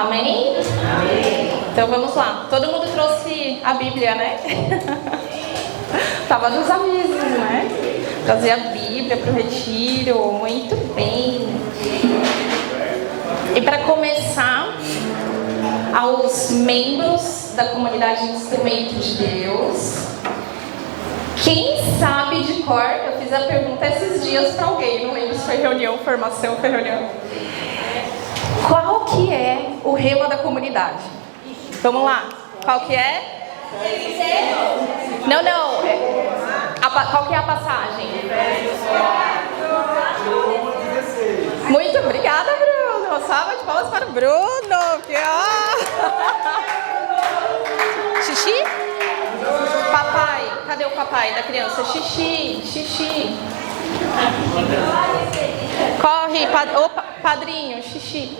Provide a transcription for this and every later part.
Amém? Amém. Então vamos lá. Todo mundo trouxe a Bíblia, né? Tava nos avisos, né? Trazer a Bíblia para o retiro. Muito bem. E para começar, aos membros da comunidade Instrumento de Deus, quem sabe de cor, eu fiz a pergunta esses dias para alguém, não lembro se foi reunião, formação, foi reunião. Qual que é o rema da comunidade? Vamos lá, qual que é? Não, qual que é a passagem? Muito obrigada, Bruno. Salva de palmas para o Bruno. Xixi? Papai, cadê o papai da criança? Xixi. Corre, opa, padrinho, xixi.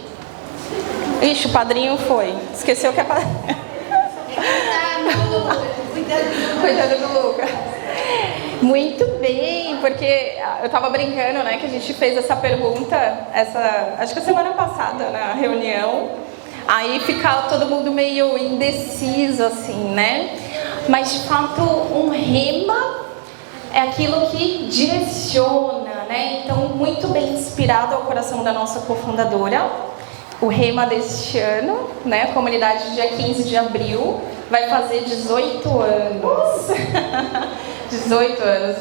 Ixi, o padrinho foi. Esqueceu que é padrinho. Cuidado do Luca. Muito bem, porque eu tava brincando, né, que a gente fez essa pergunta, acho que a semana passada, na reunião. Aí fica todo mundo meio indeciso, assim, né? Mas, de fato, um rema é aquilo que direciona, né? Então, muito bem inspirado ao coração da nossa cofundadora. O rema deste ano, né? A comunidade, dia 15 de abril, vai fazer 18 anos. 18 anos.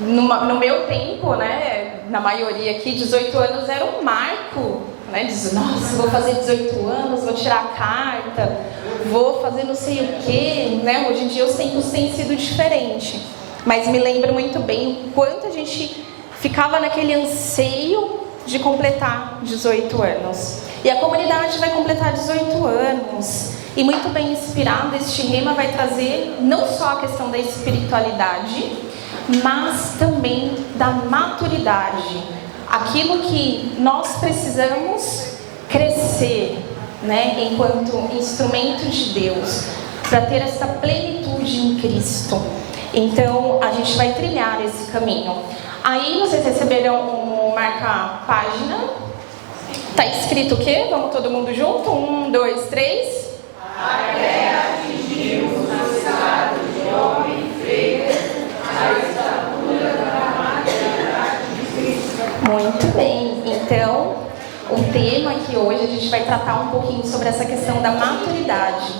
No meu tempo, né? Na maioria aqui, 18 anos era um marco. Né? Diz, nossa, vou fazer 18 anos, vou tirar a carta, vou fazer não sei o quê, né? Hoje em dia os tempos têm sido diferentes, mas me lembro muito bem o quanto a gente ficava naquele anseio de completar 18 anos. E a comunidade vai completar 18 anos, e muito bem inspirado, este rema vai trazer não só a questão da espiritualidade, mas também da maturidade. Aquilo que nós precisamos crescer, né, enquanto instrumento de Deus, para ter essa plenitude em Cristo. Então, a gente vai trilhar esse caminho. Aí, vocês receberam um marca-página. Tá escrito o quê? Vamos todo mundo junto? 1, 2, 3. Até atingirmos o estado de homem feito a estatura da maturidade de Cristo. Muito bem, então o tema aqui hoje a gente vai tratar um pouquinho sobre essa questão da maturidade.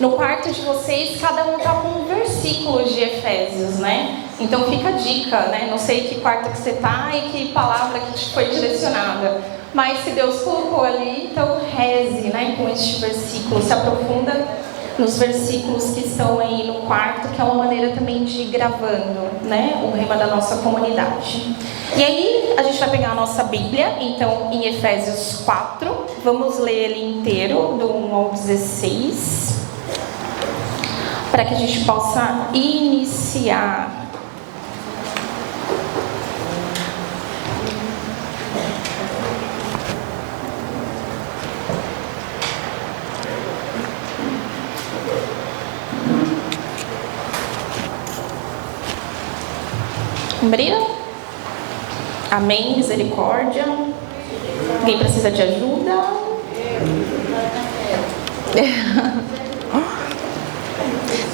No quarto de vocês, cada um está com um versículo de Efésios, né? Então fica a dica, né? Não sei que quarto que você está e que palavra que te foi direcionada, mas se Deus colocou ali, então reze, né? Com este versículo, se aprofunda nos versículos que estão aí no quarto, que é uma maneira também de ir gravando, né, o rema da nossa comunidade. E aí, a gente vai pegar a nossa Bíblia, então, em Efésios 4, vamos ler ele inteiro, do 1 ao 16, para que a gente possa iniciar. Abriram? Amém, misericórdia. Alguém precisa de ajuda?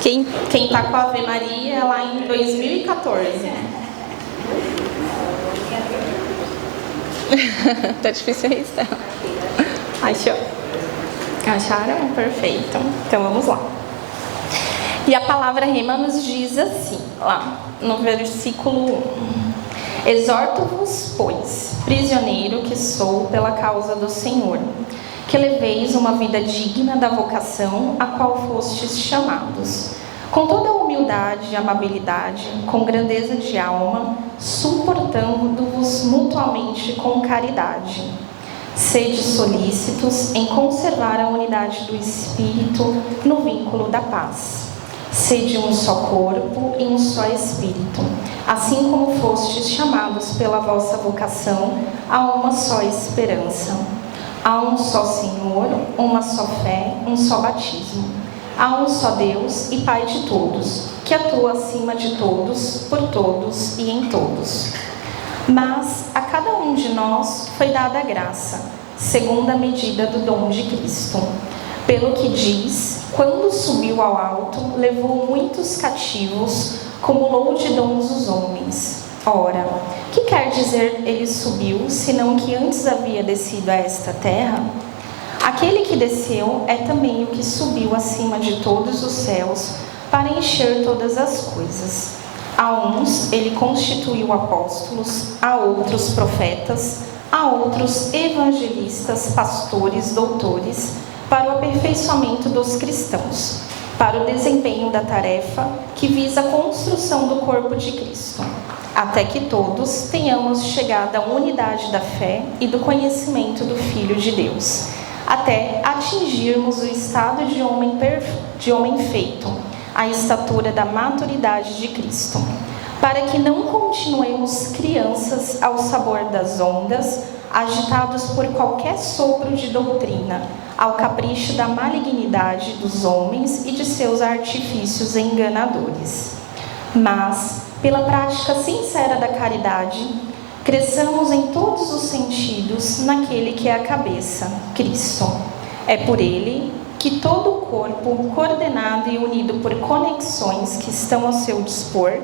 Quem tá com a Ave Maria é lá em 2014. Tá difícil registrar. Achou? Acharam? Perfeito. Então vamos lá. E a palavra rema nos diz assim, lá no versículo 1. Exorto-vos, pois, prisioneiro que sou pela causa do Senhor, que leveis uma vida digna da vocação a qual fostes chamados, com toda a humildade e amabilidade, com grandeza de alma, suportando-vos mutuamente com caridade. Sede solícitos em conservar a unidade do Espírito no vínculo da paz. Sede um só corpo e um só Espírito, assim como fostes chamados pela vossa vocação a uma só esperança. Há um só Senhor, uma só fé, um só batismo. Há um só Deus e Pai de todos, que atua acima de todos, por todos e em todos. Mas a cada um de nós foi dada a graça, segundo a medida do dom de Cristo. Pelo que diz, quando subiu ao alto, levou muitos cativos, cumulou de dons os homens. Ora, que quer dizer ele subiu, senão que antes havia descido a esta terra? Aquele que desceu é também o que subiu acima de todos os céus, para encher todas as coisas. A uns ele constituiu apóstolos, a outros profetas, a outros evangelistas, pastores, doutores, para o aperfeiçoamento dos cristãos, para o desempenho da tarefa que visa a construção do corpo de Cristo, até que todos tenhamos chegado à unidade da fé e do conhecimento do Filho de Deus, até atingirmos o estado de homem feito, a estatura da maturidade de Cristo, para que não continuemos crianças ao sabor das ondas, agitados por qualquer sopro de doutrina, ao capricho da malignidade dos homens e de seus artifícios enganadores. Mas, pela prática sincera da caridade, cresçamos em todos os sentidos naquele que é a cabeça, Cristo. É por ele que todo o corpo, coordenado e unido por conexões que estão ao seu dispor,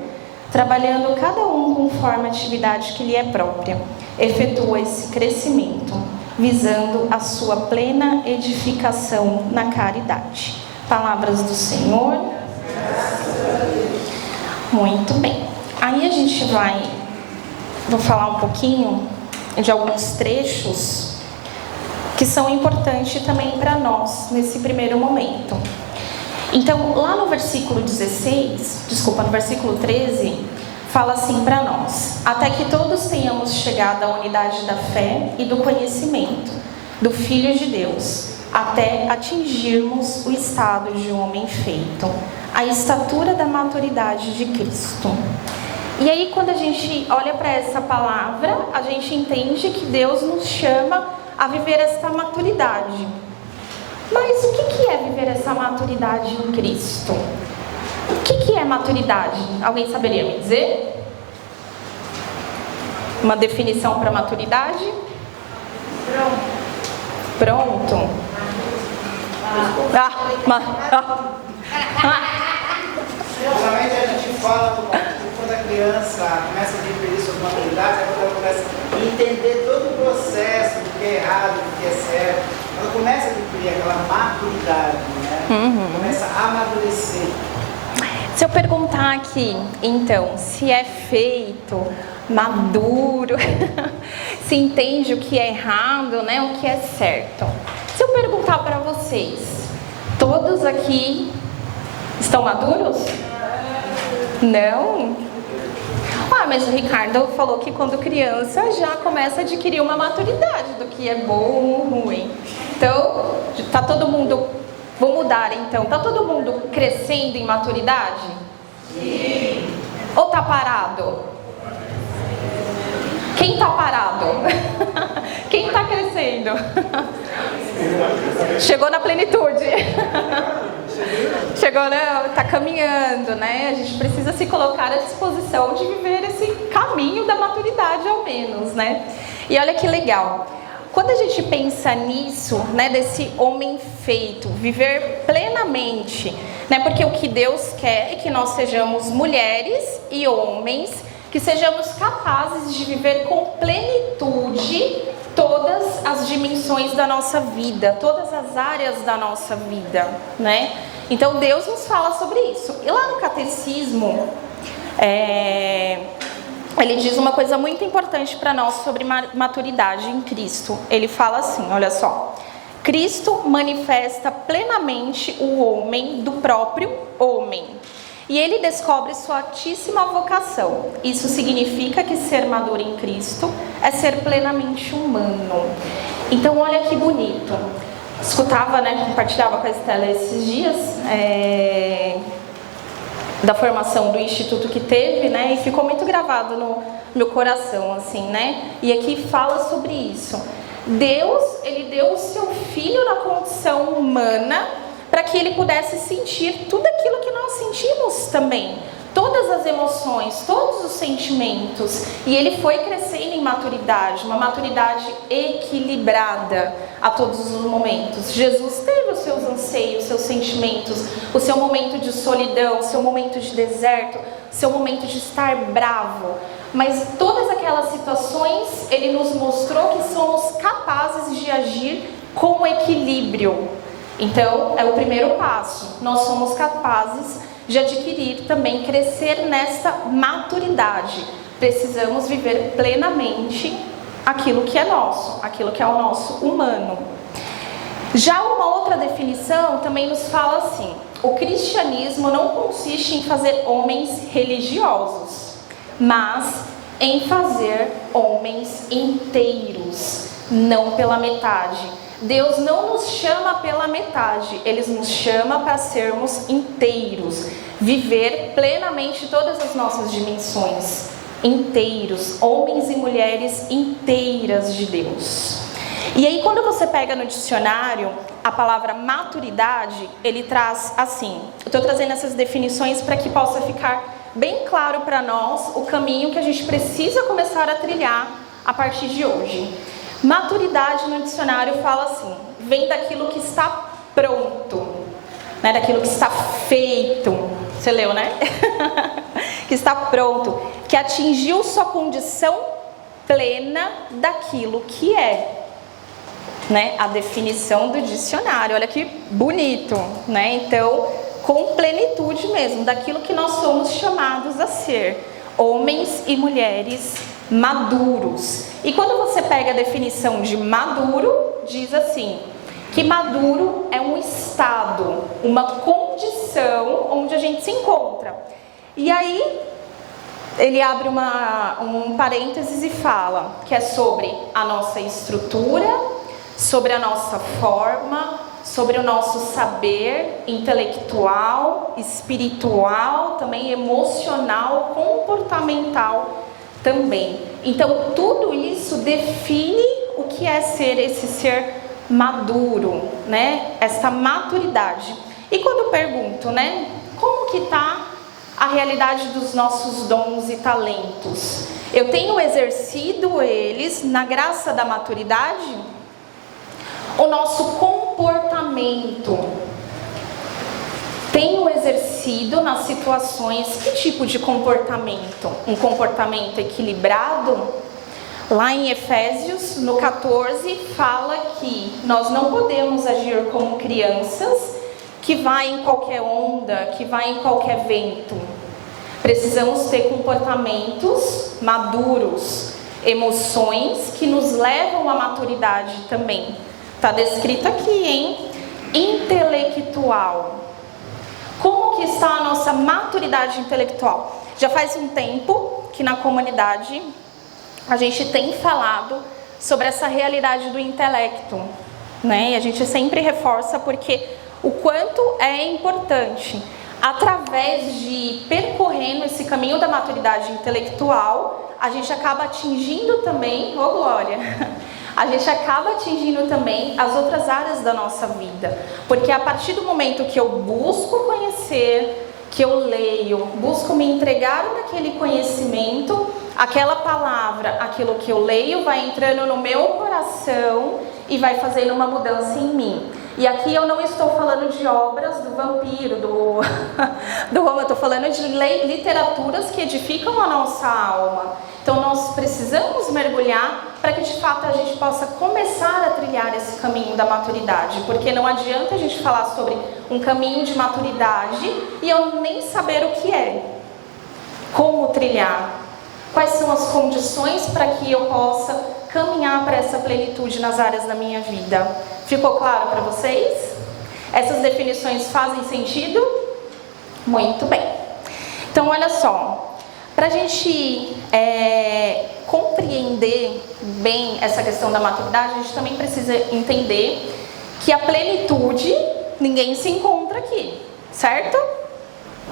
trabalhando cada um conforme a atividade que lhe é própria, efetua esse crescimento, visando a sua plena edificação na caridade. Palavras do Senhor. Muito bem. Aí a gente vou falar um pouquinho de alguns trechos que são importantes também para nós nesse primeiro momento. Então, lá no versículo 13, fala assim para nós: até que todos tenhamos chegado à unidade da fé e do conhecimento do Filho de Deus, até atingirmos o estado de homem feito, a estatura da maturidade de Cristo. E aí, quando a gente olha para essa palavra, a gente entende que Deus nos chama a viver essa maturidade. Mas o que é viver essa maturidade em Cristo? O que é maturidade? Alguém saberia me dizer? Uma definição para maturidade? Pronto. Geralmente a gente fala quando a criança começa a adquirir suas maturidades, é quando ela começa a entender todo o processo do que é errado, do que é certo. Ela começa a adquirir aquela maturidade, né? Começa a amadurecer. Se eu perguntar aqui, então, se é feito, maduro, se entende o que é errado, né, o que é certo. Se eu perguntar para vocês, todos aqui estão maduros? Não? Mas o Ricardo falou que quando criança já começa a adquirir uma maturidade do que é bom ou ruim. Então, tá todo mundo... Vou mudar então. Tá todo mundo crescendo em maturidade? Sim. Ou tá parado? Quem tá parado? Quem tá crescendo? Chegou na plenitude. Chegou, não, tá caminhando, né? A gente precisa se colocar à disposição de viver esse caminho da maturidade, ao menos, né? E olha que legal. Quando a gente pensa nisso, né, desse homem feito, viver plenamente, né, porque o que Deus quer é que nós sejamos mulheres e homens, que sejamos capazes de viver com plenitude todas as dimensões da nossa vida, todas as áreas da nossa vida, né? Então Deus nos fala sobre isso. E lá no catecismo, ele diz uma coisa muito importante para nós sobre maturidade em Cristo. Ele fala assim, olha só: Cristo manifesta plenamente o homem do próprio homem, e ele descobre sua altíssima vocação. Isso significa que ser maduro em Cristo é ser plenamente humano. Então olha que bonito. Escutava, né, compartilhava com a Estela esses dias, da formação do instituto que teve, né, e ficou muito gravado no meu coração, assim, né, e aqui fala sobre isso. Deus, ele deu o seu Filho na condição humana para que ele pudesse sentir tudo aquilo que nós sentimos também, todas as emoções, todos os sentimentos, e ele foi crescendo em maturidade, uma maturidade equilibrada a todos os momentos. Jesus teve os seus anseios, seus sentimentos, o seu momento de solidão, o seu momento de deserto, o seu momento de estar bravo, mas todas aquelas situações ele nos mostrou que somos capazes de agir com equilíbrio. Então é o primeiro passo, nós somos capazes de adquirir também, crescer nessa maturidade. Precisamos viver plenamente aquilo que é nosso, aquilo que é o nosso humano. Já uma outra definição também nos fala assim: o cristianismo não consiste em fazer homens religiosos, mas em fazer homens inteiros, não pela metade. Deus não nos chama pela metade, Ele nos chama para sermos inteiros, viver plenamente todas as nossas dimensões, inteiros, homens e mulheres inteiras de Deus. E aí quando você pega no dicionário a palavra maturidade, ele traz assim, eu estou trazendo essas definições para que possa ficar bem claro para nós o caminho que a gente precisa começar a trilhar a partir de hoje. Maturidade no dicionário fala assim, vem daquilo que está pronto, né? Daquilo que está feito, você leu, né? Que está pronto, que atingiu sua condição plena daquilo que é, né? A definição do dicionário, olha que bonito, né? Então, com plenitude mesmo, daquilo que nós somos chamados a ser, homens e mulheres maduros. E quando você pega a definição de maduro, diz assim, que maduro é um estado, uma condição onde a gente se encontra. E aí, ele abre um parênteses e fala que é sobre a nossa estrutura, sobre a nossa forma, sobre o nosso saber intelectual, espiritual, também emocional, comportamental também. Então, tudo isso define o que é ser esse ser maduro, né? Essa maturidade. E quando eu pergunto, né? Como que está a realidade dos nossos dons e talentos? Eu tenho exercido eles na graça da maturidade? O nosso comportamento tenho exercido nas situações que tipo de comportamento? Um comportamento equilibrado? Lá em Efésios, no 14, fala que nós não podemos agir como crianças que vai em qualquer onda, que vai em qualquer vento. Precisamos ter comportamentos maduros, emoções que nos levam à maturidade também. Está descrito aqui, hein? Intelectual. Como que está a nossa maturidade intelectual? Já faz um tempo que na comunidade a gente tem falado sobre essa realidade do intelecto, né? E a gente sempre reforça porque o quanto é importante, através de percorrendo esse caminho da maturidade intelectual, a gente acaba atingindo também, ô glória, a gente acaba atingindo também as outras áreas da nossa vida. Porque a partir do momento que eu busco conhecer, que eu leio, busco me entregar naquele conhecimento, aquela palavra, aquilo que eu leio vai entrando no meu coração e vai fazendo uma mudança em mim. E aqui eu não estou falando de obras do vampiro, do Roma, eu estou falando de literaturas que edificam a nossa alma. Então nós precisamos mergulhar para que de fato a gente possa começar a trilhar esse caminho da maturidade. Porque não adianta a gente falar sobre um caminho de maturidade e eu nem saber o que é. Como trilhar? Quais são as condições para que eu possa caminhar para essa plenitude nas áreas da minha vida? Ficou claro para vocês? Essas definições fazem sentido? Muito bem. Então, olha só. Para a gente compreender bem essa questão da maturidade, a gente também precisa entender que a plenitude, ninguém se encontra aqui, certo?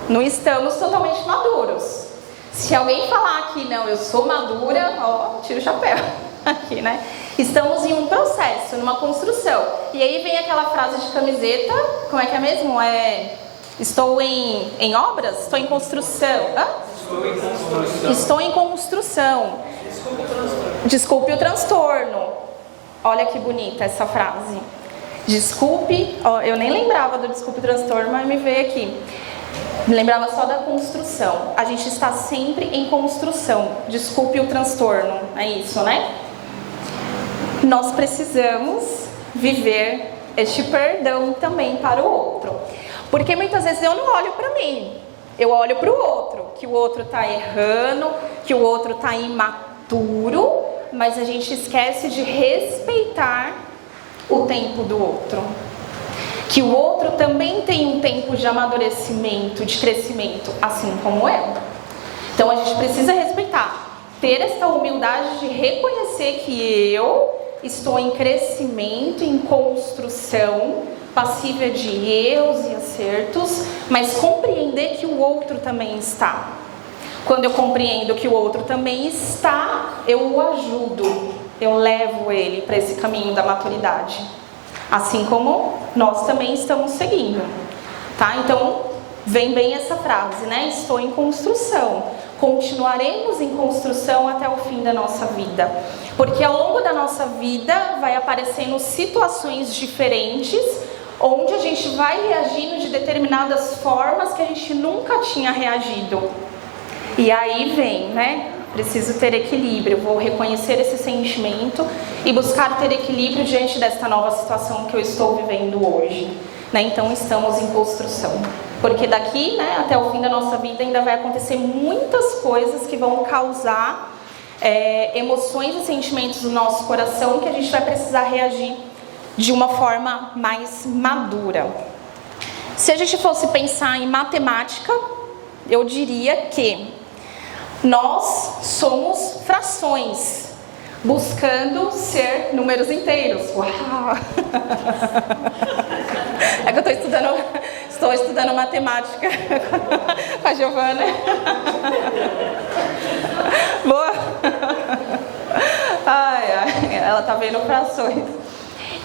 Não estamos totalmente maduros. Se alguém falar que não, eu sou madura, ó, tira o chapéu aqui, né? Estamos em um processo, numa construção. E aí vem aquela frase de camiseta, como é que é mesmo? Estou em obras? Estou em construção. Hã? Estou em construção. Desculpe o transtorno. Olha que bonita essa frase. Desculpe, eu nem lembrava do desculpe o transtorno, mas me veio aqui. Me lembrava só da construção. A gente está sempre em construção. Desculpe o transtorno. É isso, né? Nós precisamos viver este perdão também para o outro. Porque muitas vezes eu não olho para mim. Eu olho para o outro. Que o outro está errando, que o outro está imaturo. Mas a gente esquece de respeitar o tempo do outro. Que o outro também tem um tempo de amadurecimento, de crescimento, assim como eu. Então a gente precisa respeitar, ter essa humildade de reconhecer que eu estou em crescimento, em construção, passível de erros e acertos, mas compreender que o outro também está. Quando eu compreendo que o outro também está, eu o ajudo, eu levo ele para esse caminho da maturidade. Assim como nós também estamos seguindo, tá? Então, vem bem essa frase, né? Estou em construção. Continuaremos em construção até o fim da nossa vida. Porque ao longo da nossa vida vai aparecendo situações diferentes, onde a gente vai reagindo de determinadas formas que a gente nunca tinha reagido. E aí vem, né? Preciso ter equilíbrio, vou reconhecer esse sentimento e buscar ter equilíbrio diante desta nova situação que eu estou vivendo hoje, né? Então estamos em construção, porque daqui, né, até o fim da nossa vida ainda vai acontecer muitas coisas que vão causar emoções e sentimentos no nosso coração que a gente vai precisar reagir de uma forma mais madura. Se a gente fosse pensar em matemática, eu diria que nós somos frações, buscando ser números inteiros. Uau! É que eu estou estudando matemática com a Giovana. Boa! Ai, ela tá vendo frações.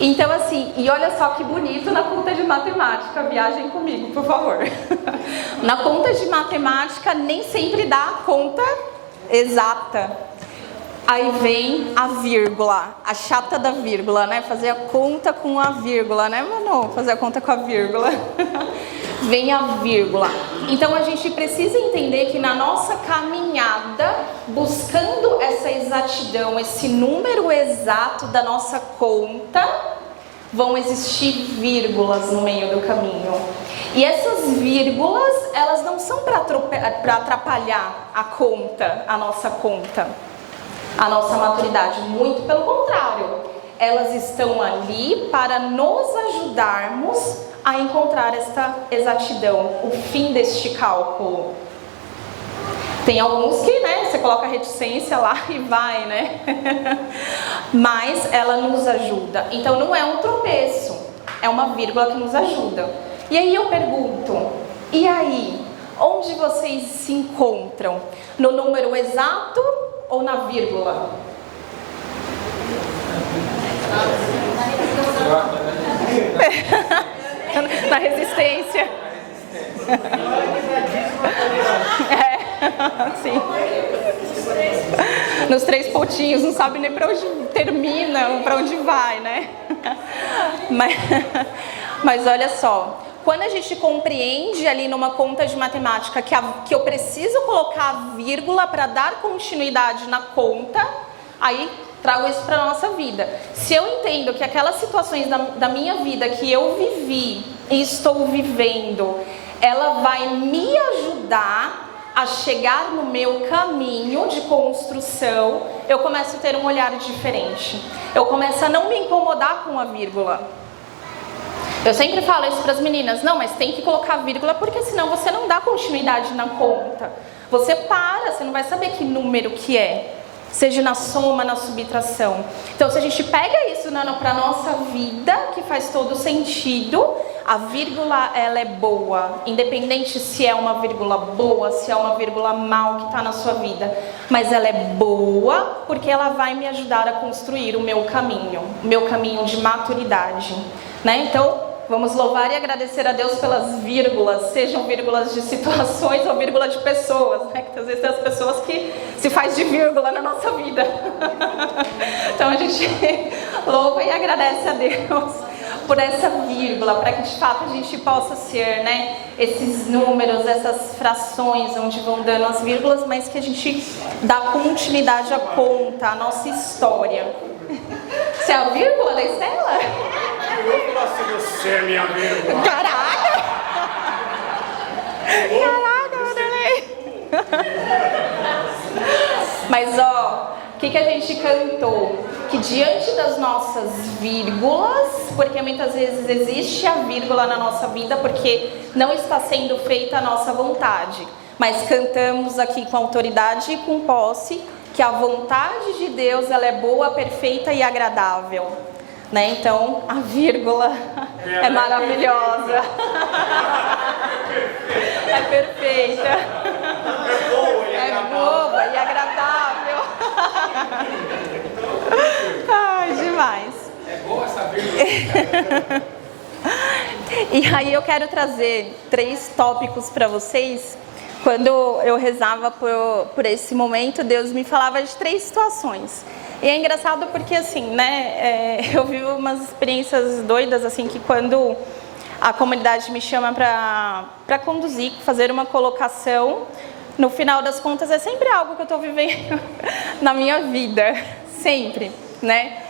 Então assim, e olha só que bonito na conta de matemática, viajem comigo, por favor. Na conta de matemática nem sempre dá a conta exata. Aí vem a vírgula, a chata da vírgula, né? Fazer a conta com a vírgula, né, Manu? Fazer a conta com a vírgula. Vem a vírgula. Então a gente precisa entender que na nossa caminhada, buscando essa exatidão, esse número exato da nossa conta, vão existir vírgulas no meio do caminho. E essas vírgulas, elas não são para atrapalhar a conta, a nossa maturidade. Muito pelo contrário. Elas estão ali para nos ajudarmos a encontrar esta exatidão, o fim deste cálculo. Tem alguns que, né, você coloca a reticência lá e vai, né? Mas ela nos ajuda. Então não é um tropeço, é uma vírgula que nos ajuda. E aí eu pergunto, e aí? Onde vocês se encontram? No número exato ou na vírgula? Na resistência. Sim. Nos 3 pontinhos, não sabe nem para onde termina, para onde vai, né? Mas olha só, quando a gente compreende ali numa conta de matemática que eu preciso colocar a vírgula para dar continuidade na conta, aí trago isso para a nossa vida. Se eu entendo que aquelas situações da minha vida que eu vivi e estou vivendo, ela vai me ajudar a chegar no meu caminho de construção, eu começo a ter um olhar diferente. Eu começo a não me incomodar com a vírgula. Eu sempre falo isso para as meninas, não, mas tem que colocar vírgula porque senão você não dá continuidade na conta. Você para, você não vai saber que número que é. Seja na soma, na subtração. Então, se a gente pega isso para a nossa vida, que faz todo sentido, a vírgula, ela é boa. Independente se é uma vírgula boa, se é uma vírgula mal que está na sua vida. Mas ela é boa porque ela vai me ajudar a construir o meu caminho de maturidade. Né? Então, vamos louvar e agradecer a Deus pelas vírgulas, sejam vírgulas de situações ou vírgula de pessoas, né? Que às vezes tem as pessoas que se faz de vírgula na nossa vida. Então a gente louva e agradece a Deus por essa vírgula, para que de fato a gente possa ser, né, esses números, essas frações onde vão dando as vírgulas, mas que a gente dá continuidade à conta, à nossa história. Você é a vírgula da Estela? Eu posso ser minha vírgula. Caraca! Caraca, Vanderlei! Mas ó, o que a gente cantou? Que diante das nossas vírgulas, porque muitas vezes existe a vírgula na nossa vida, porque não está sendo feita a nossa vontade. Mas cantamos aqui com autoridade e com posse que a vontade de Deus, ela é boa, perfeita e agradável. Né? Então, a vírgula é maravilhosa. É perfeita. É boa e agradável. Ai, demais. É boa essa vírgula. E aí eu quero trazer 3 tópicos para vocês. Quando eu rezava por esse momento, Deus me falava de 3 situações. E é engraçado porque, assim, né, eu vivo umas experiências doidas, assim, que quando a comunidade me chama para conduzir, fazer uma colocação, no final das contas é sempre algo que eu estou vivendo na minha vida, sempre, né?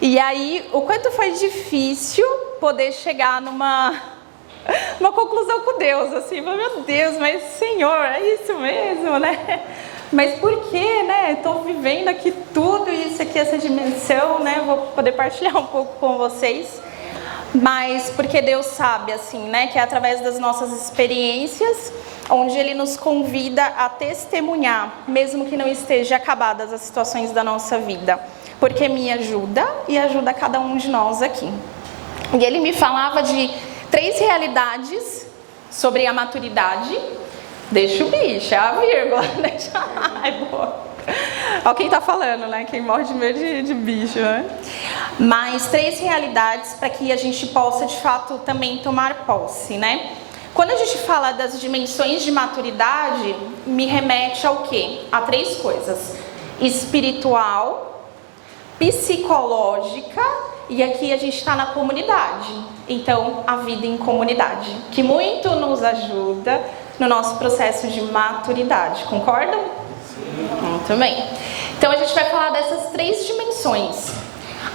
E aí, o quanto foi difícil poder chegar numa conclusão com Deus, assim, meu Deus, mas Senhor, é isso mesmo, né? Mas por que, né? Estou vivendo aqui tudo isso aqui, essa dimensão, né? Vou poder partilhar um pouco com vocês. Mas porque Deus sabe, assim, né? Que é através das nossas experiências, onde Ele nos convida a testemunhar, mesmo que não esteja acabadas as situações da nossa vida. Porque me ajuda e ajuda cada um de nós aqui. E Ele me falava de 3 realidades sobre a maturidade. Deixa o bicho, é a vírgula. Deixa... Ai, boa. Olha quem tá falando, né? Quem morre de medo de bicho, né? Mas 3 realidades para que a gente possa, de fato, também tomar posse, né? Quando a gente fala das dimensões de maturidade, me remete ao quê? A 3 coisas. Espiritual, psicológica e aqui a gente está na comunidade. Então, a vida em comunidade, que muito nos ajuda no nosso processo de maturidade. Concordam? Sim. Muito bem. Então, a gente vai falar dessas 3 dimensões.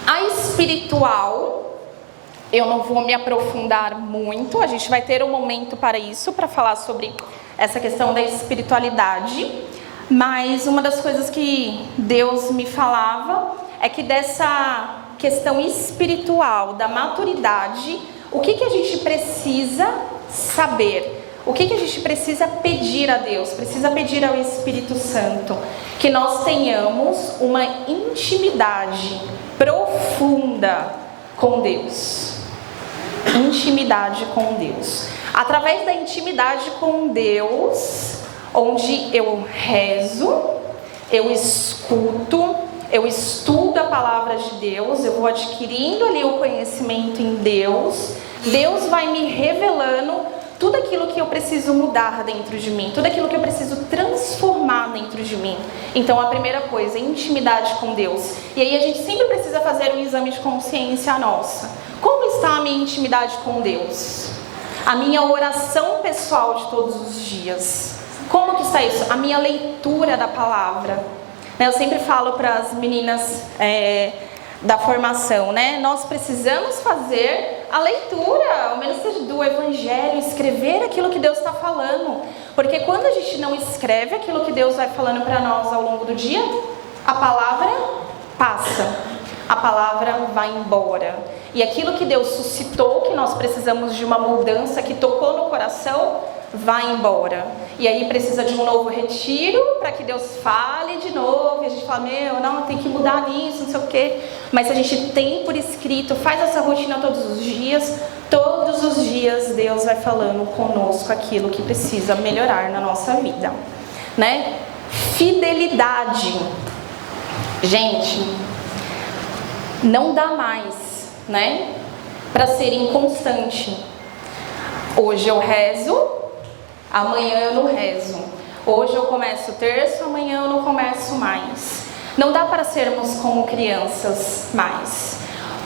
A espiritual, eu não vou me aprofundar muito, a gente vai ter um momento para isso, para falar sobre essa questão da espiritualidade. Mas uma das coisas que Deus me falava é que dessa questão espiritual, da maturidade, o que a gente precisa saber? O que a gente precisa pedir a Deus? Precisa pedir ao Espírito Santo que nós tenhamos uma intimidade profunda com Deus. Intimidade com Deus. Através da intimidade com Deus, onde eu rezo, eu escuto, eu estudo a palavra de Deus, eu vou adquirindo ali o conhecimento em Deus. Deus vai me revelando tudo aquilo que eu preciso mudar dentro de mim, tudo aquilo que eu preciso transformar dentro de mim. Então, a primeira coisa, intimidade com Deus. E aí a gente sempre precisa fazer um exame de consciência nossa. Como está a minha intimidade com Deus? A minha oração pessoal de todos os dias. Como que está isso? A minha leitura da palavra. Eu sempre falo para as meninas da formação, né? Nós precisamos fazer a leitura, ao menos do Evangelho, escrever aquilo que Deus está falando. Porque quando a gente não escreve aquilo que Deus vai falando para nós ao longo do dia, a palavra passa, a palavra vai embora. E aquilo que Deus suscitou, que nós precisamos de uma mudança, que tocou no coração, vai embora. E aí precisa de um novo retiro para que Deus fale de novo. E a gente fala, não, tem que mudar nisso, não sei o quê. Mas se a gente tem por escrito, faz essa rotina todos os dias Deus vai falando conosco aquilo que precisa melhorar na nossa vida, né? Fidelidade. Gente, não dá mais, né? para ser inconstante. Hoje eu rezo, amanhã eu não rezo. Hoje eu começo o terço, amanhã eu não começo mais. Não dá para sermos como crianças mais.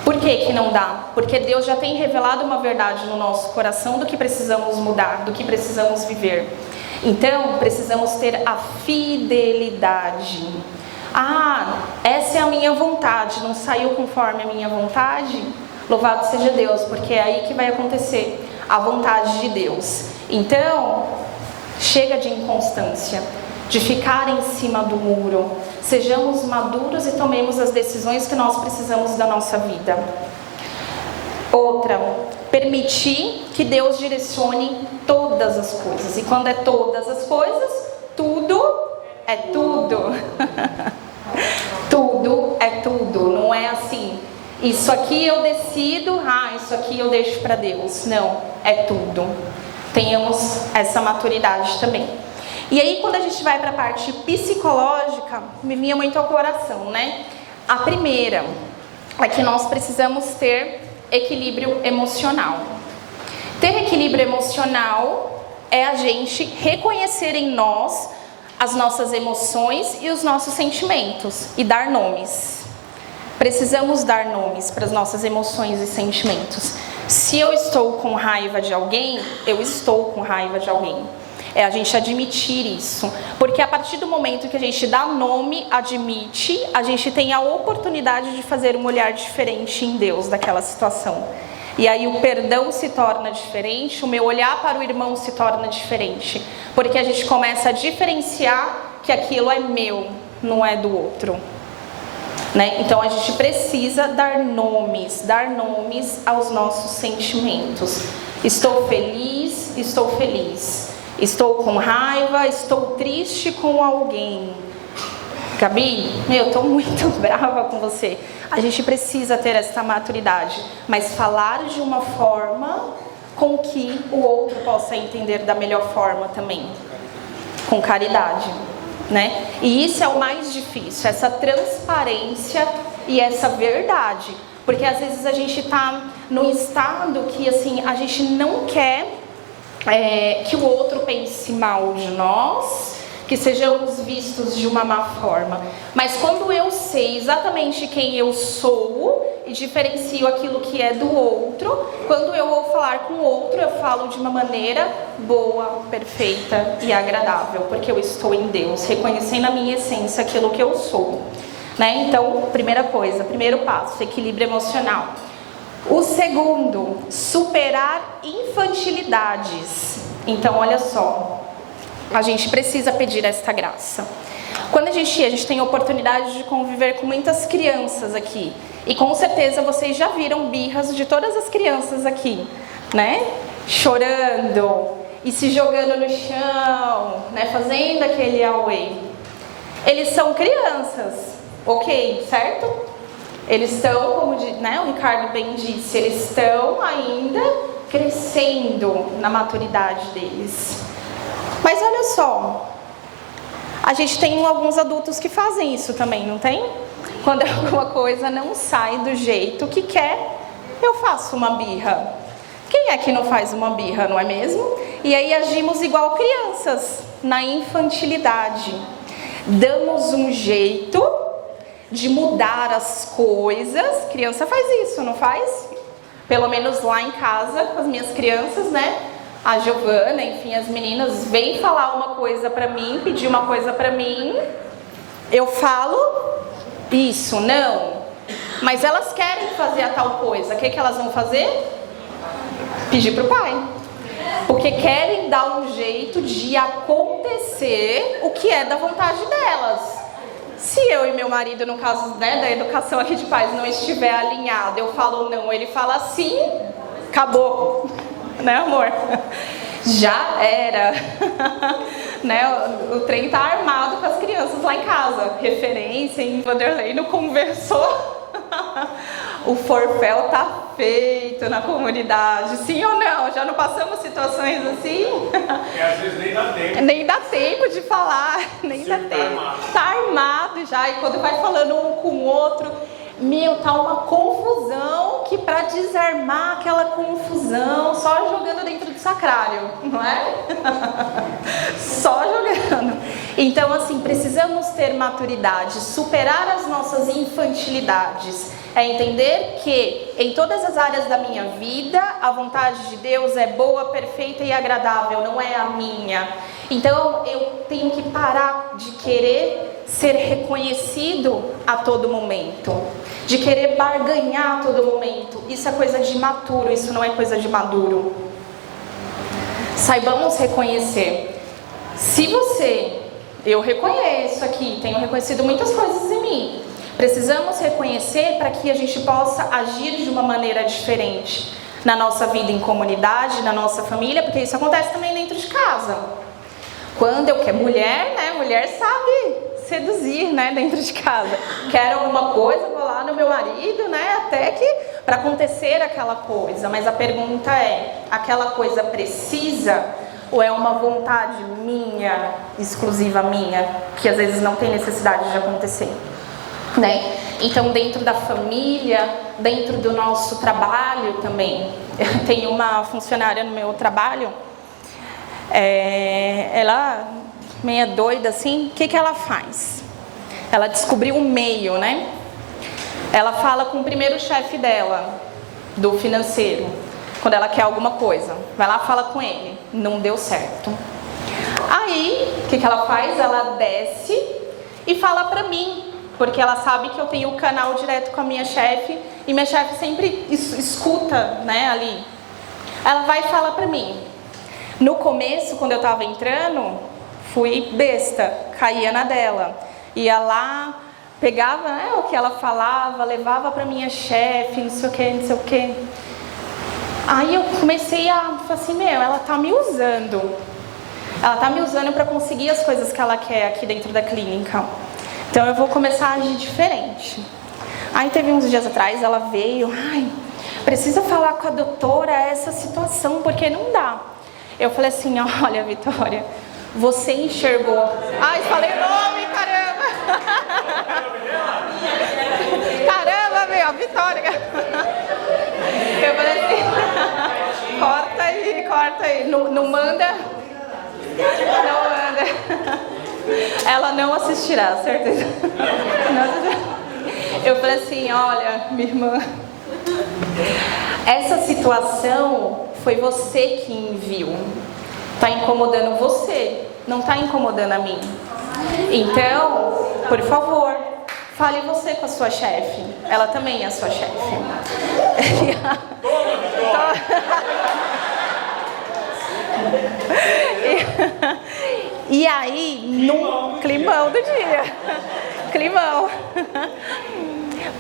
Por que não dá? Porque Deus já tem revelado uma verdade no nosso coração do que precisamos mudar, do que precisamos viver. Então, precisamos ter a fidelidade. Essa é a minha vontade, não saiu conforme a minha vontade? Louvado seja Deus, porque é aí que vai acontecer a vontade de Deus. Então, chega de inconstância, de ficar em cima do muro. Sejamos maduros e tomemos as decisões que nós precisamos da nossa vida. Outra, permitir que Deus direcione todas as coisas. E quando é todas as coisas, tudo é tudo. Tudo é tudo. Não é assim, isso aqui eu decido, isso aqui eu deixo para Deus. Não, é tudo. Tenhamos essa maturidade também. E aí, quando a gente vai para a parte psicológica, me vinha muito ao coração, né? A primeira é que nós precisamos ter equilíbrio emocional. Ter equilíbrio emocional é a gente reconhecer em nós as nossas emoções e os nossos sentimentos e dar nomes. Precisamos dar nomes para as nossas emoções e sentimentos. Se eu estou com raiva de alguém, eu estou com raiva de alguém. É a gente admitir isso. Porque a partir do momento que a gente dá nome, admite, a gente tem a oportunidade de fazer um olhar diferente em Deus daquela situação. E aí o perdão se torna diferente, o meu olhar para o irmão se torna diferente. Porque a gente começa a diferenciar que aquilo é meu, não é do outro. Né? Então a gente precisa dar nomes aos nossos sentimentos. Estou feliz, estou feliz. Estou com raiva, estou triste com alguém. Gabi, eu estou muito brava com você. A gente precisa ter essa maturidade, mas falar de uma forma com que o outro possa entender da melhor forma também, com caridade, né? E isso é o mais difícil, essa transparência e essa verdade, porque às vezes a gente está num estado que assim a gente não quer que o outro pense mal de nós, que sejamos vistos de uma má forma. Mas quando eu sei exatamente quem eu sou e diferencio aquilo que é do outro, quando eu vou falar com o outro, eu falo de uma maneira boa, perfeita e agradável, porque eu estou em Deus, reconhecendo a minha essência, aquilo que eu sou. Né? Então, primeira coisa, primeiro passo, equilíbrio emocional. O segundo, superar infantilidades. Então, olha só, a gente precisa pedir esta graça. Quando a gente tem a oportunidade de conviver com muitas crianças aqui, e com certeza vocês já viram birras de todas as crianças aqui, né? Chorando e se jogando no chão, né? Fazendo aquele auê. Eles são crianças, ok, certo? Eles estão, como né, o Ricardo bem disse, eles estão ainda crescendo na maturidade deles. Mas olha só, a gente tem alguns adultos que fazem isso também, não tem? Quando alguma coisa não sai do jeito que quer, eu faço uma birra. Quem é que não faz uma birra, não é mesmo? E aí agimos igual crianças, na infantilidade. Damos um jeito de mudar as coisas. Criança faz isso, não faz? Pelo menos lá em casa, com as minhas crianças, né? A Giovana, enfim, as meninas vêm falar uma coisa pra mim, pedir uma coisa pra mim. Eu falo isso, não. Mas elas querem fazer a tal coisa. O que elas vão fazer? Pedir pro pai. Porque querem dar um jeito de acontecer o que é da vontade delas. Se eu e meu marido, no caso, né, da educação aqui de pais, não estiver alinhado, eu falo não, ele fala sim, acabou, né, amor? Já era, né? O trem tá armado com as crianças lá em casa. Referência em Vanderlei não conversou. O forféu tá feito na comunidade, sim ou não? Já não passamos situações assim? E às vezes nem dá tempo. Nem dá tempo de falar, nem dá tempo. Tá armado já, e quando vai falando um com o outro, tá uma confusão que para desarmar aquela confusão, só jogando dentro do sacrário, não é? Só jogando. Então, assim, precisamos ter maturidade, superar as nossas infantilidades. É entender que em todas as áreas da minha vida, a vontade de Deus é boa, perfeita e agradável, não é a minha. Então, eu tenho que parar de querer ser reconhecido a todo momento, de querer barganhar a todo momento. Isso é coisa de imaturo, isso não é coisa de maduro. Saibamos reconhecer. Se você, eu reconheço aqui, tenho reconhecido muitas coisas em mim. Precisamos reconhecer para que a gente possa agir de uma maneira diferente na nossa vida em comunidade, na nossa família, porque isso acontece também dentro de casa. Quando eu quero, mulher, né? Mulher sabe seduzir, né? Dentro de casa. Quero alguma coisa, vou lá no meu marido, né? Até que para acontecer aquela coisa. Mas a pergunta é: aquela coisa precisa ou é uma vontade minha, exclusiva minha, que às vezes não tem necessidade de acontecer, né? Então, dentro da família, dentro do nosso trabalho também. Eu tenho uma funcionária no meu trabalho. Ela meia doida assim, o que ela faz? Ela descobriu um meio, né? Ela fala com o primeiro chefe dela, do financeiro, quando ela quer alguma coisa. Vai lá, fala com ele. Não deu certo. Aí, o que ela faz? Ela desce e fala pra mim, porque ela sabe que eu tenho o canal direto com a minha chefe, e minha chefe sempre escuta, né, ali. Ela vai e fala pra mim. No começo, quando eu estava entrando, fui besta, caía na dela. Ia lá, pegava, né, o que ela falava, levava para minha chefe, não sei o que, não sei o que. Aí eu comecei a falar assim, ela tá me usando. Ela tá me usando para conseguir as coisas que ela quer aqui dentro da clínica. Então eu vou começar a agir diferente. Aí teve uns dias atrás, ela veio, precisa falar com a doutora essa situação, porque não dá. Eu falei assim, olha, Vitória, você enxergou... falei o nome, caramba! Caramba, meu, a Vitória! Eu falei assim, corta aí, não manda, não manda. Ela não assistirá, certeza. Eu falei assim, olha, minha irmã, essa situação foi você que enviou. Está incomodando você, não está incomodando a mim. Então, por favor, fale você com a sua chefe. Ela também é a sua chefe. E aí, no climão do dia. Climão.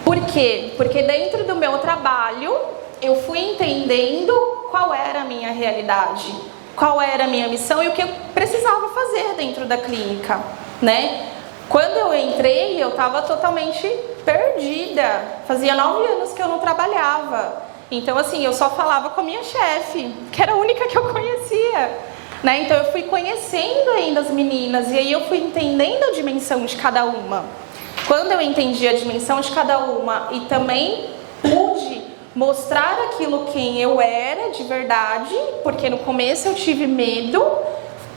Por quê? Porque dentro do meu trabalho, eu fui entendendo qual era a minha realidade, qual era a minha missão e o que eu precisava fazer dentro da clínica, né? Quando eu entrei, eu estava totalmente perdida. Fazia 9 anos que eu não trabalhava. Então, assim, eu só falava com a minha chefe, que era a única que eu conhecia, né? Então, eu fui conhecendo ainda as meninas e aí eu fui entendendo a dimensão de cada uma. Quando eu entendi a dimensão de cada uma e também pude mostrar aquilo quem eu era de verdade, porque no começo eu tive medo,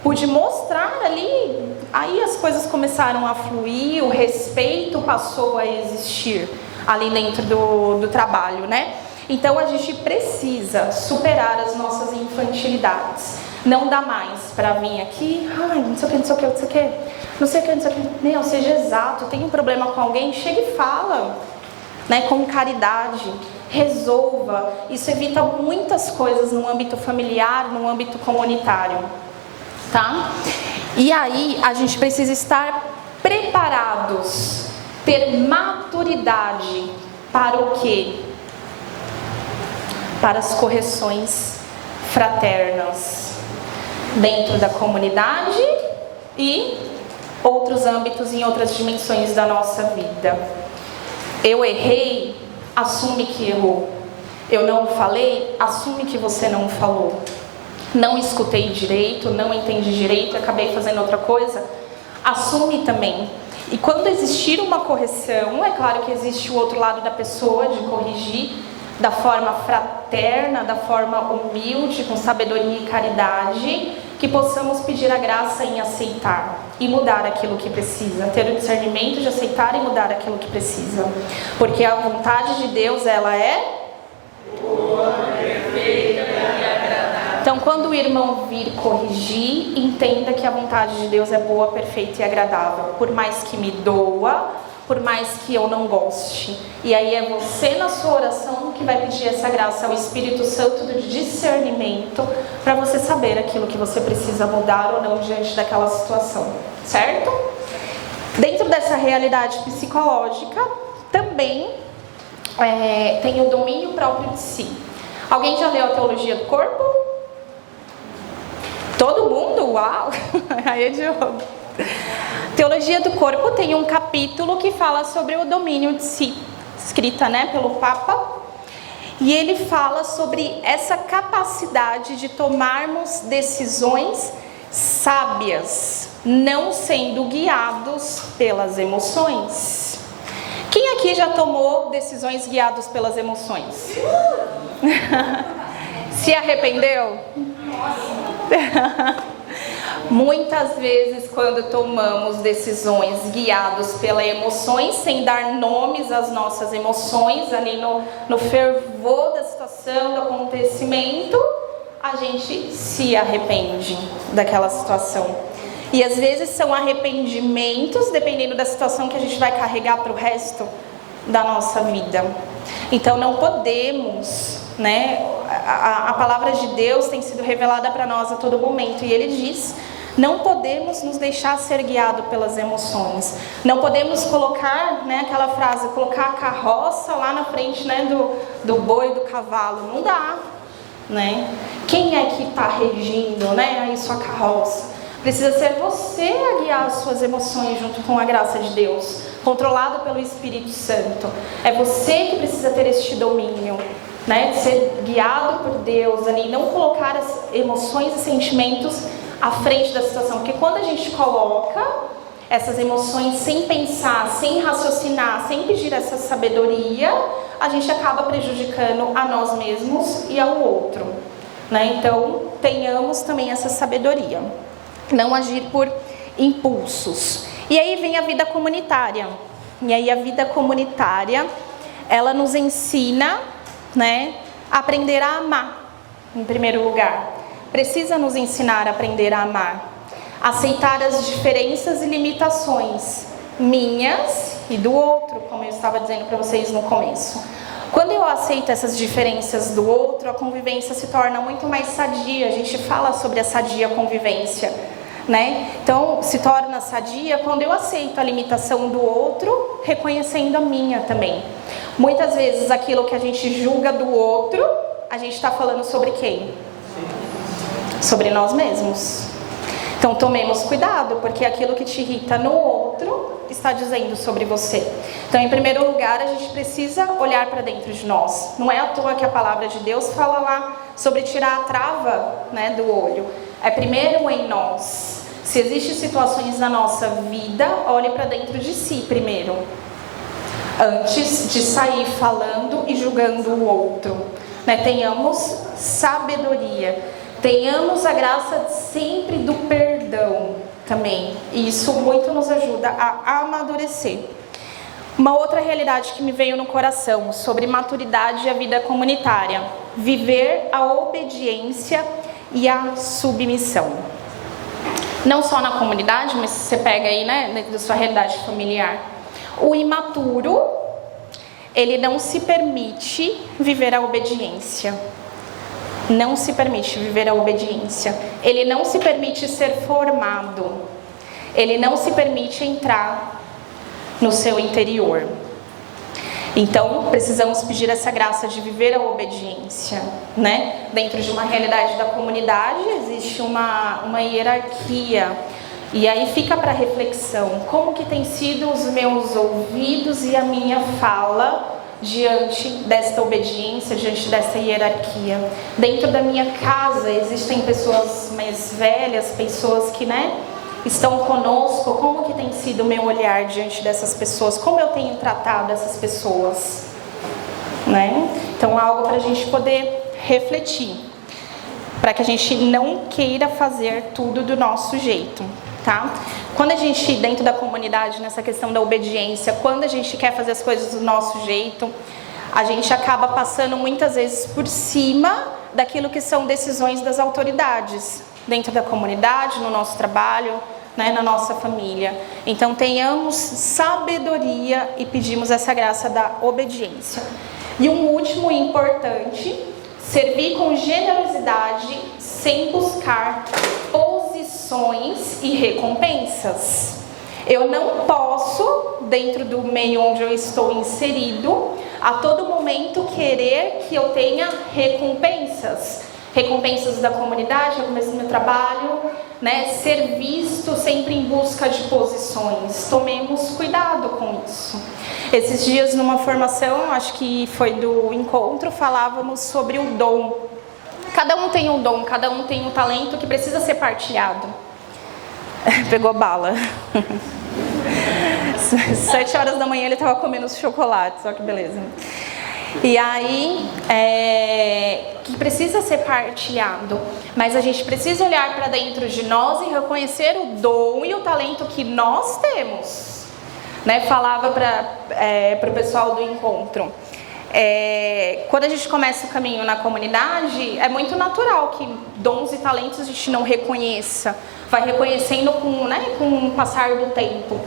pude mostrar ali, aí as coisas começaram a fluir, o respeito passou a existir ali dentro do trabalho, né? Então a gente precisa superar as nossas infantilidades. Não dá mais para vir aqui, não sei o que, não sei o que, não sei o que, não sei o que, não sei o que. Meu, seja exato, tem um problema com alguém, chega e fala, né? Com caridade, resolva. Isso evita muitas coisas no âmbito familiar, no âmbito comunitário, tá? E aí a gente precisa estar preparados, ter maturidade para o quê? Para as correções fraternas dentro da comunidade e outros âmbitos em outras dimensões da nossa vida. Eu errei, assume que errou. Eu não falei, assume que você não falou. Não escutei direito, não entendi direito, acabei fazendo outra coisa, assume também. E quando existir uma correção, é claro que existe o outro lado da pessoa de corrigir da forma fraterna, da forma humilde, com sabedoria e caridade, que possamos pedir a graça em aceitar e mudar aquilo que precisa, ter o discernimento de aceitar e mudar aquilo que precisa, porque a vontade de Deus, ela é boa, perfeita e agradável. Então, quando o irmão vir corrigir, entenda que a vontade de Deus é boa, perfeita e agradável, por mais que me doa, por mais que eu não goste. E aí é você na sua oração que vai pedir essa graça ao Espírito Santo do discernimento, para você saber aquilo que você precisa mudar ou não diante daquela situação, certo? Dentro dessa realidade psicológica, também tem o domínio próprio de si. Alguém já leu a Teologia do Corpo? Todo mundo? Uau! Aí é Diogo. Teologia do Corpo tem um capítulo que fala sobre o domínio de si, escrita, pelo Papa, e ele fala sobre essa capacidade de tomarmos decisões sábias, não sendo guiados pelas emoções. Quem aqui já tomou decisões guiados pelas emoções? Se arrependeu? Muitas vezes, quando tomamos decisões guiados pelas emoções, sem dar nomes às nossas emoções, ali no fervor da situação, do acontecimento, a gente se arrepende daquela situação. E às vezes são arrependimentos, dependendo da situação, que a gente vai carregar para o resto da nossa vida. Então não podemos, a palavra de Deus tem sido revelada para nós a todo momento, e ele diz: não podemos nos deixar ser guiado pelas emoções. Não podemos colocar, aquela frase, colocar a carroça lá na frente, do boi, do cavalo. Não dá, Quem é que está regindo, aí sua carroça? Precisa ser você a guiar as suas emoções junto com a graça de Deus, controlado pelo Espírito Santo. É você que precisa ter este domínio, de ser guiado por Deus ali, não colocar as emoções e sentimentos à frente da situação, porque quando a gente coloca essas emoções sem pensar, sem raciocinar, sem pedir essa sabedoria, a gente acaba prejudicando a nós mesmos e ao outro, Então, tenhamos também essa sabedoria, não agir por impulsos. E aí vem a vida comunitária. E aí a vida comunitária, ela nos ensina, a aprender a amar, em primeiro lugar. Precisa nos ensinar a aprender a amar, aceitar as diferenças e limitações minhas e do outro, como eu estava dizendo para vocês no começo. Quando eu aceito essas diferenças do outro, a convivência se torna muito mais sadia. A gente fala sobre a sadia convivência, Então, se torna sadia quando eu aceito a limitação do outro, reconhecendo a minha também. Muitas vezes aquilo que a gente julga do outro, a gente está falando sobre quem? Sobre nós mesmos. Então tomemos cuidado, porque aquilo que te irrita no outro está dizendo sobre você. Então, em primeiro lugar, a gente precisa olhar para dentro de nós. Não é à toa que a palavra de Deus fala lá sobre tirar a trava, do olho. É primeiro em nós. Se existem situações na nossa vida, olhe para dentro de si primeiro, antes de sair falando e julgando o outro. Tenhamos sabedoria, tenhamos a graça sempre do perdão também. E isso muito nos ajuda a amadurecer. Uma outra realidade que me veio no coração sobre maturidade e a vida comunitária: viver a obediência e a submissão. Não só na comunidade, mas você pega aí, dentro da sua realidade familiar. O imaturo, ele não se permite viver a obediência. Não se permite viver a obediência. Ele não se permite ser formado. Ele não se permite entrar no seu interior. Então, precisamos pedir essa graça de viver a obediência, Dentro de uma realidade da comunidade, existe uma hierarquia. E aí fica para reflexão, como que tem sido os meus ouvidos e a minha fala diante desta obediência, diante dessa hierarquia. Dentro da minha casa, existem pessoas mais velhas, pessoas que, estão conosco, como que tem sido o meu olhar diante dessas pessoas, como eu tenho tratado essas pessoas, né? Então, algo para a gente poder refletir, para que a gente não queira fazer tudo do nosso jeito, tá? Quando a gente, dentro da comunidade, nessa questão da obediência, quando a gente quer fazer as coisas do nosso jeito, a gente acaba passando muitas vezes por cima daquilo que são decisões das autoridades, dentro da comunidade, no nosso trabalho, né, na nossa família. Então, tenhamos sabedoria e pedimos essa graça da obediência. E um último e importante, servir com generosidade, sem buscar posições e recompensas. Eu não posso, dentro do meio onde eu estou inserido, a todo momento querer que eu tenha recompensas. Recompensas da comunidade, recompensas do meu trabalho, né? Ser visto sempre em busca de posições. Tomemos cuidado com isso. Esses dias, numa formação, acho que foi do encontro, falávamos sobre o dom. Cada um tem um dom, cada um tem um talento que precisa ser partilhado. Pegou bala. 7 horas da manhã ele estava comendo chocolate, só que beleza. E aí, que precisa ser partilhado, mas a gente precisa olhar para dentro de nós e reconhecer o dom e o talento que nós temos, né? Falava para o pessoal do encontro, quando a gente começa o caminho na comunidade, é muito natural que dons e talentos a gente não reconheça, vai reconhecendo com o passar do tempo.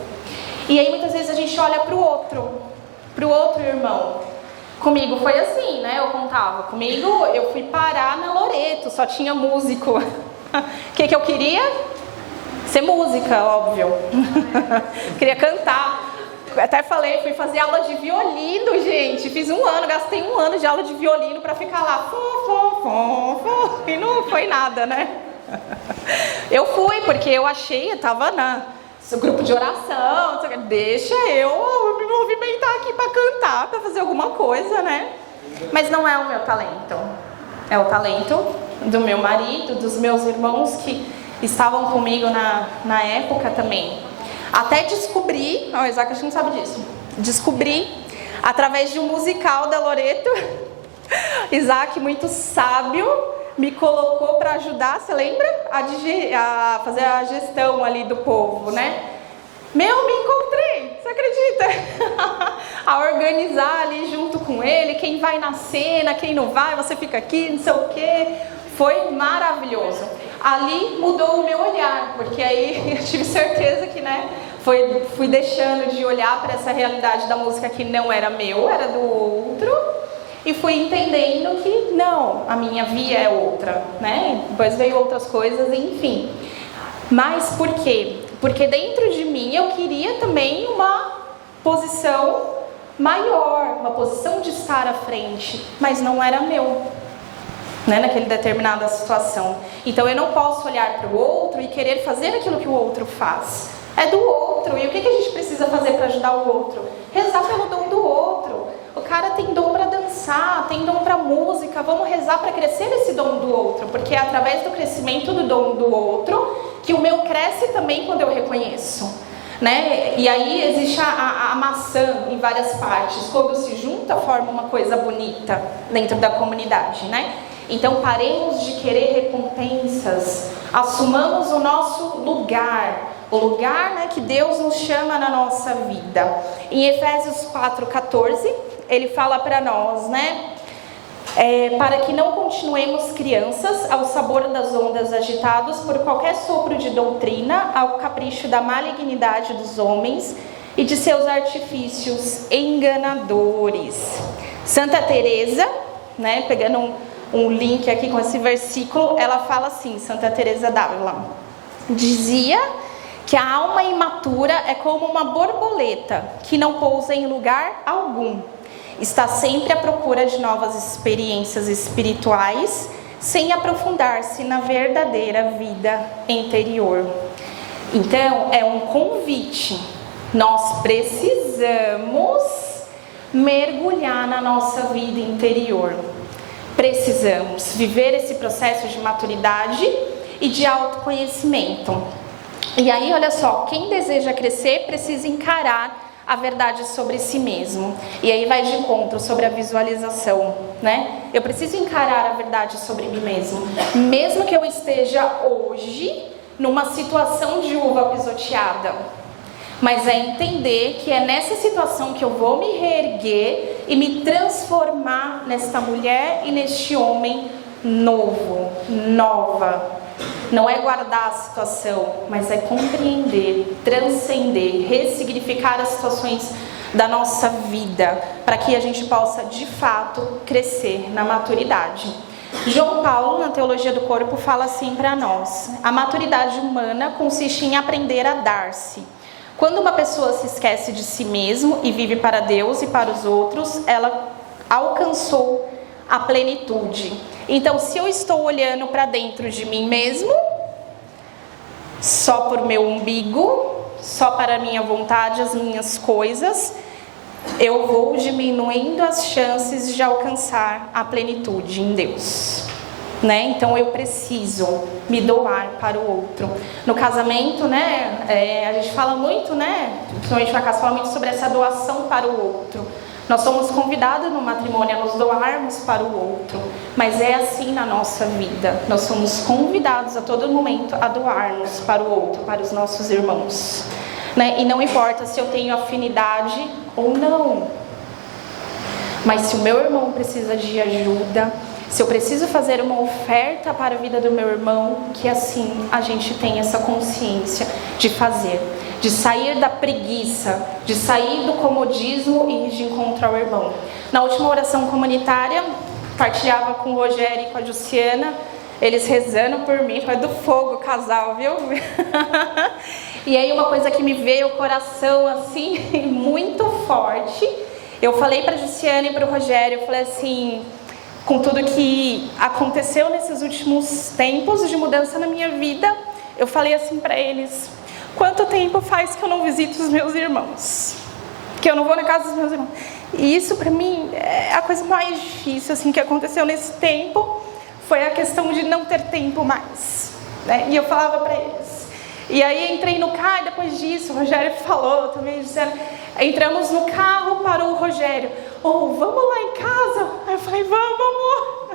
E aí muitas vezes a gente olha para o outro irmão. Comigo foi assim, né? Eu contava. Comigo, eu fui parar na Loreto, só tinha músico. O que eu queria? Ser música, óbvio. Queria cantar. Até falei, fui fazer aula de violino, gente. Fiz 1 ano, gastei 1 ano de aula de violino pra ficar lá. E não foi nada, né? Eu fui, porque eu achei, eu tava no grupo de oração, deixa eu me movimentar aqui para cantar, para fazer alguma coisa, né? Mas não é o meu talento, é o talento do meu marido, dos meus irmãos que estavam comigo na época também. Até descobri, o Isaac acho que não sabe disso, descobri através de um musical da Loreto, Isaac muito sábio, me colocou para ajudar, você lembra? A fazer a gestão ali do povo, né? Me encontrei, você acredita? A organizar ali junto com ele, quem vai na cena, quem não vai, você fica aqui, não sei o quê. Foi maravilhoso. Ali mudou o meu olhar, porque aí eu tive certeza que, né, fui deixando de olhar para essa realidade da música que não era meu, era do outro. E fui entendendo que não, a minha via é outra, né? Depois veio outras coisas, enfim. Mas por quê? Porque dentro de mim eu queria também uma posição maior, uma posição de estar à frente, mas não era meu, né? Naquela determinada situação. Então eu não posso olhar para o outro e querer fazer aquilo que o outro faz. É do outro. E o que a gente precisa fazer para ajudar o outro? Rezar pelo dom do outro. O cara tem dom para dançar, tem dom para música, vamos rezar para crescer esse dom do outro, porque é através do crescimento do dom do outro que o meu cresce também quando eu reconheço, né? E aí existe a maçã em várias partes, quando se junta forma uma coisa bonita dentro da comunidade, né? Então paremos de querer recompensas, assumamos o nosso lugar, o lugar, né, que Deus nos chama na nossa vida. Em Efésios 4:14, ele fala para nós, né? Para que não continuemos crianças ao sabor das ondas agitados por qualquer sopro de doutrina, ao capricho da malignidade dos homens e de seus artifícios enganadores. Santa Teresa, né, pegando um link aqui com esse versículo, ela fala assim, Santa Teresa d'Ávila, dizia que a alma imatura é como uma borboleta que não pousa em lugar algum. Está sempre à procura de novas experiências espirituais, sem aprofundar-se na verdadeira vida interior. Então, é um convite. Nós precisamos mergulhar na nossa vida interior. Precisamos viver esse processo de maturidade e de autoconhecimento. E aí, olha só, quem deseja crescer precisa encarar a verdade sobre si mesmo. E aí vai de encontro sobre a visualização, né? Eu preciso encarar a verdade sobre mim mesmo. Mesmo que eu esteja hoje numa situação de uva pisoteada. Mas é entender que é nessa situação que eu vou me reerguer e me transformar nesta mulher e neste homem novo, nova. Não é guardar a situação, mas é compreender, transcender, ressignificar as situações da nossa vida, para que a gente possa, de fato, crescer na maturidade. João Paulo, na Teologia do Corpo, fala assim para nós: a maturidade humana consiste em aprender a dar-se. Quando uma pessoa se esquece de si mesmo e vive para Deus e para os outros, ela alcançou a plenitude. Então, se eu estou olhando para dentro de mim mesmo, só por meu umbigo, só para a minha vontade, as minhas coisas, eu vou diminuindo as chances de alcançar a plenitude em Deus, né? Então eu preciso me doar para o outro. No casamento, né, a gente fala muito, né, principalmente na casa, fala muito sobre essa doação para o outro. Nós somos convidados no matrimônio a nos doarmos para o outro, mas é assim na nossa vida. Nós somos convidados a todo momento a doarmos para o outro, para os nossos irmãos, né? E não importa se eu tenho afinidade ou não, mas se o meu irmão precisa de ajuda, se eu preciso fazer uma oferta para a vida do meu irmão, que assim a gente tem essa consciência de fazer, de sair da preguiça, de sair do comodismo e ir de encontro ao irmão. Na última oração comunitária, partilhava com o Rogério e com a Jussiana, eles rezando por mim, foi do fogo o casal, viu? E aí uma coisa que me veio ao coração assim, muito forte, eu falei para a Jussiana e para o Rogério, eu falei assim, com tudo que aconteceu nesses últimos tempos de mudança na minha vida, eu falei assim para eles: quanto tempo faz que eu não visito os meus irmãos? Que eu não vou na casa dos meus irmãos? E isso para mim é a coisa mais difícil assim, que aconteceu nesse tempo, foi a questão de não ter tempo mais, né? E eu falava para eles. E aí entrei no carro, e depois disso, o Rogério falou também, disseram, entramos no carro, parou o Rogério: vamos lá em casa? Aí eu falei: vamos, amor.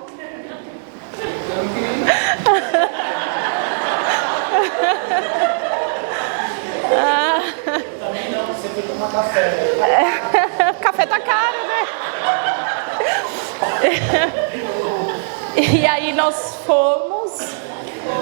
Também não, você foi tomar café. Café tá caro, né? E aí nós fomos,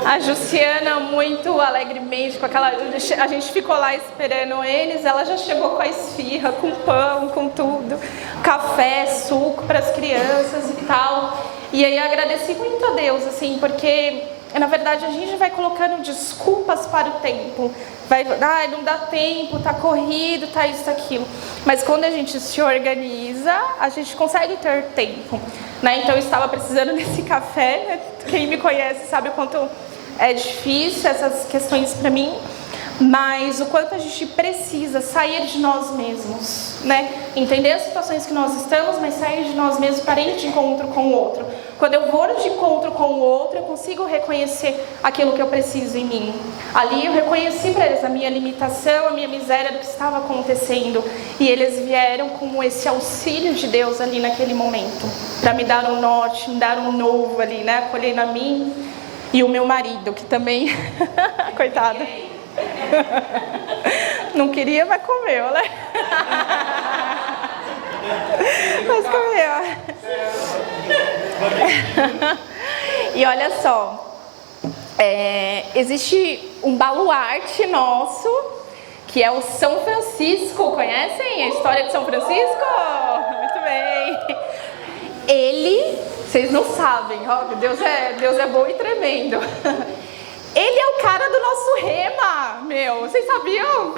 a Jussiana muito alegremente, com aquela, a gente ficou lá esperando eles, ela já chegou com a esfirra, com pão, com tudo, café, suco para as crianças e tal. E aí agradeci muito a Deus, assim, porque na verdade a gente vai colocando desculpas para o tempo. Não dá tempo, tá corrido, tá isso, tá aquilo. Mas quando a gente se organiza, a gente consegue ter tempo, né? Então eu estava precisando desse café, né? Quem me conhece sabe o quanto é difícil essas questões para mim, mas o quanto a gente precisa sair de nós mesmos, né? Entender as situações que nós estamos, mas sair de nós mesmos para ir de encontro com o outro. Quando eu vou de encontro com o outro, eu consigo reconhecer aquilo que eu preciso em mim. Ali eu reconheci para eles a minha limitação, a minha miséria do que estava acontecendo. E eles vieram com esse auxílio de Deus ali naquele momento, para me dar um norte, me dar um novo ali, né? Acolhendo a mim e o meu marido, que também, coitado, não queria, mas comeu, né? Mas comeu. E olha só, existe um baluarte nosso, que é o São Francisco. Conhecem a história de São Francisco? Muito bem. Ele, vocês não sabem, ó, Deus é bom e tremendo. Ele é o cara do nosso rema, vocês sabiam?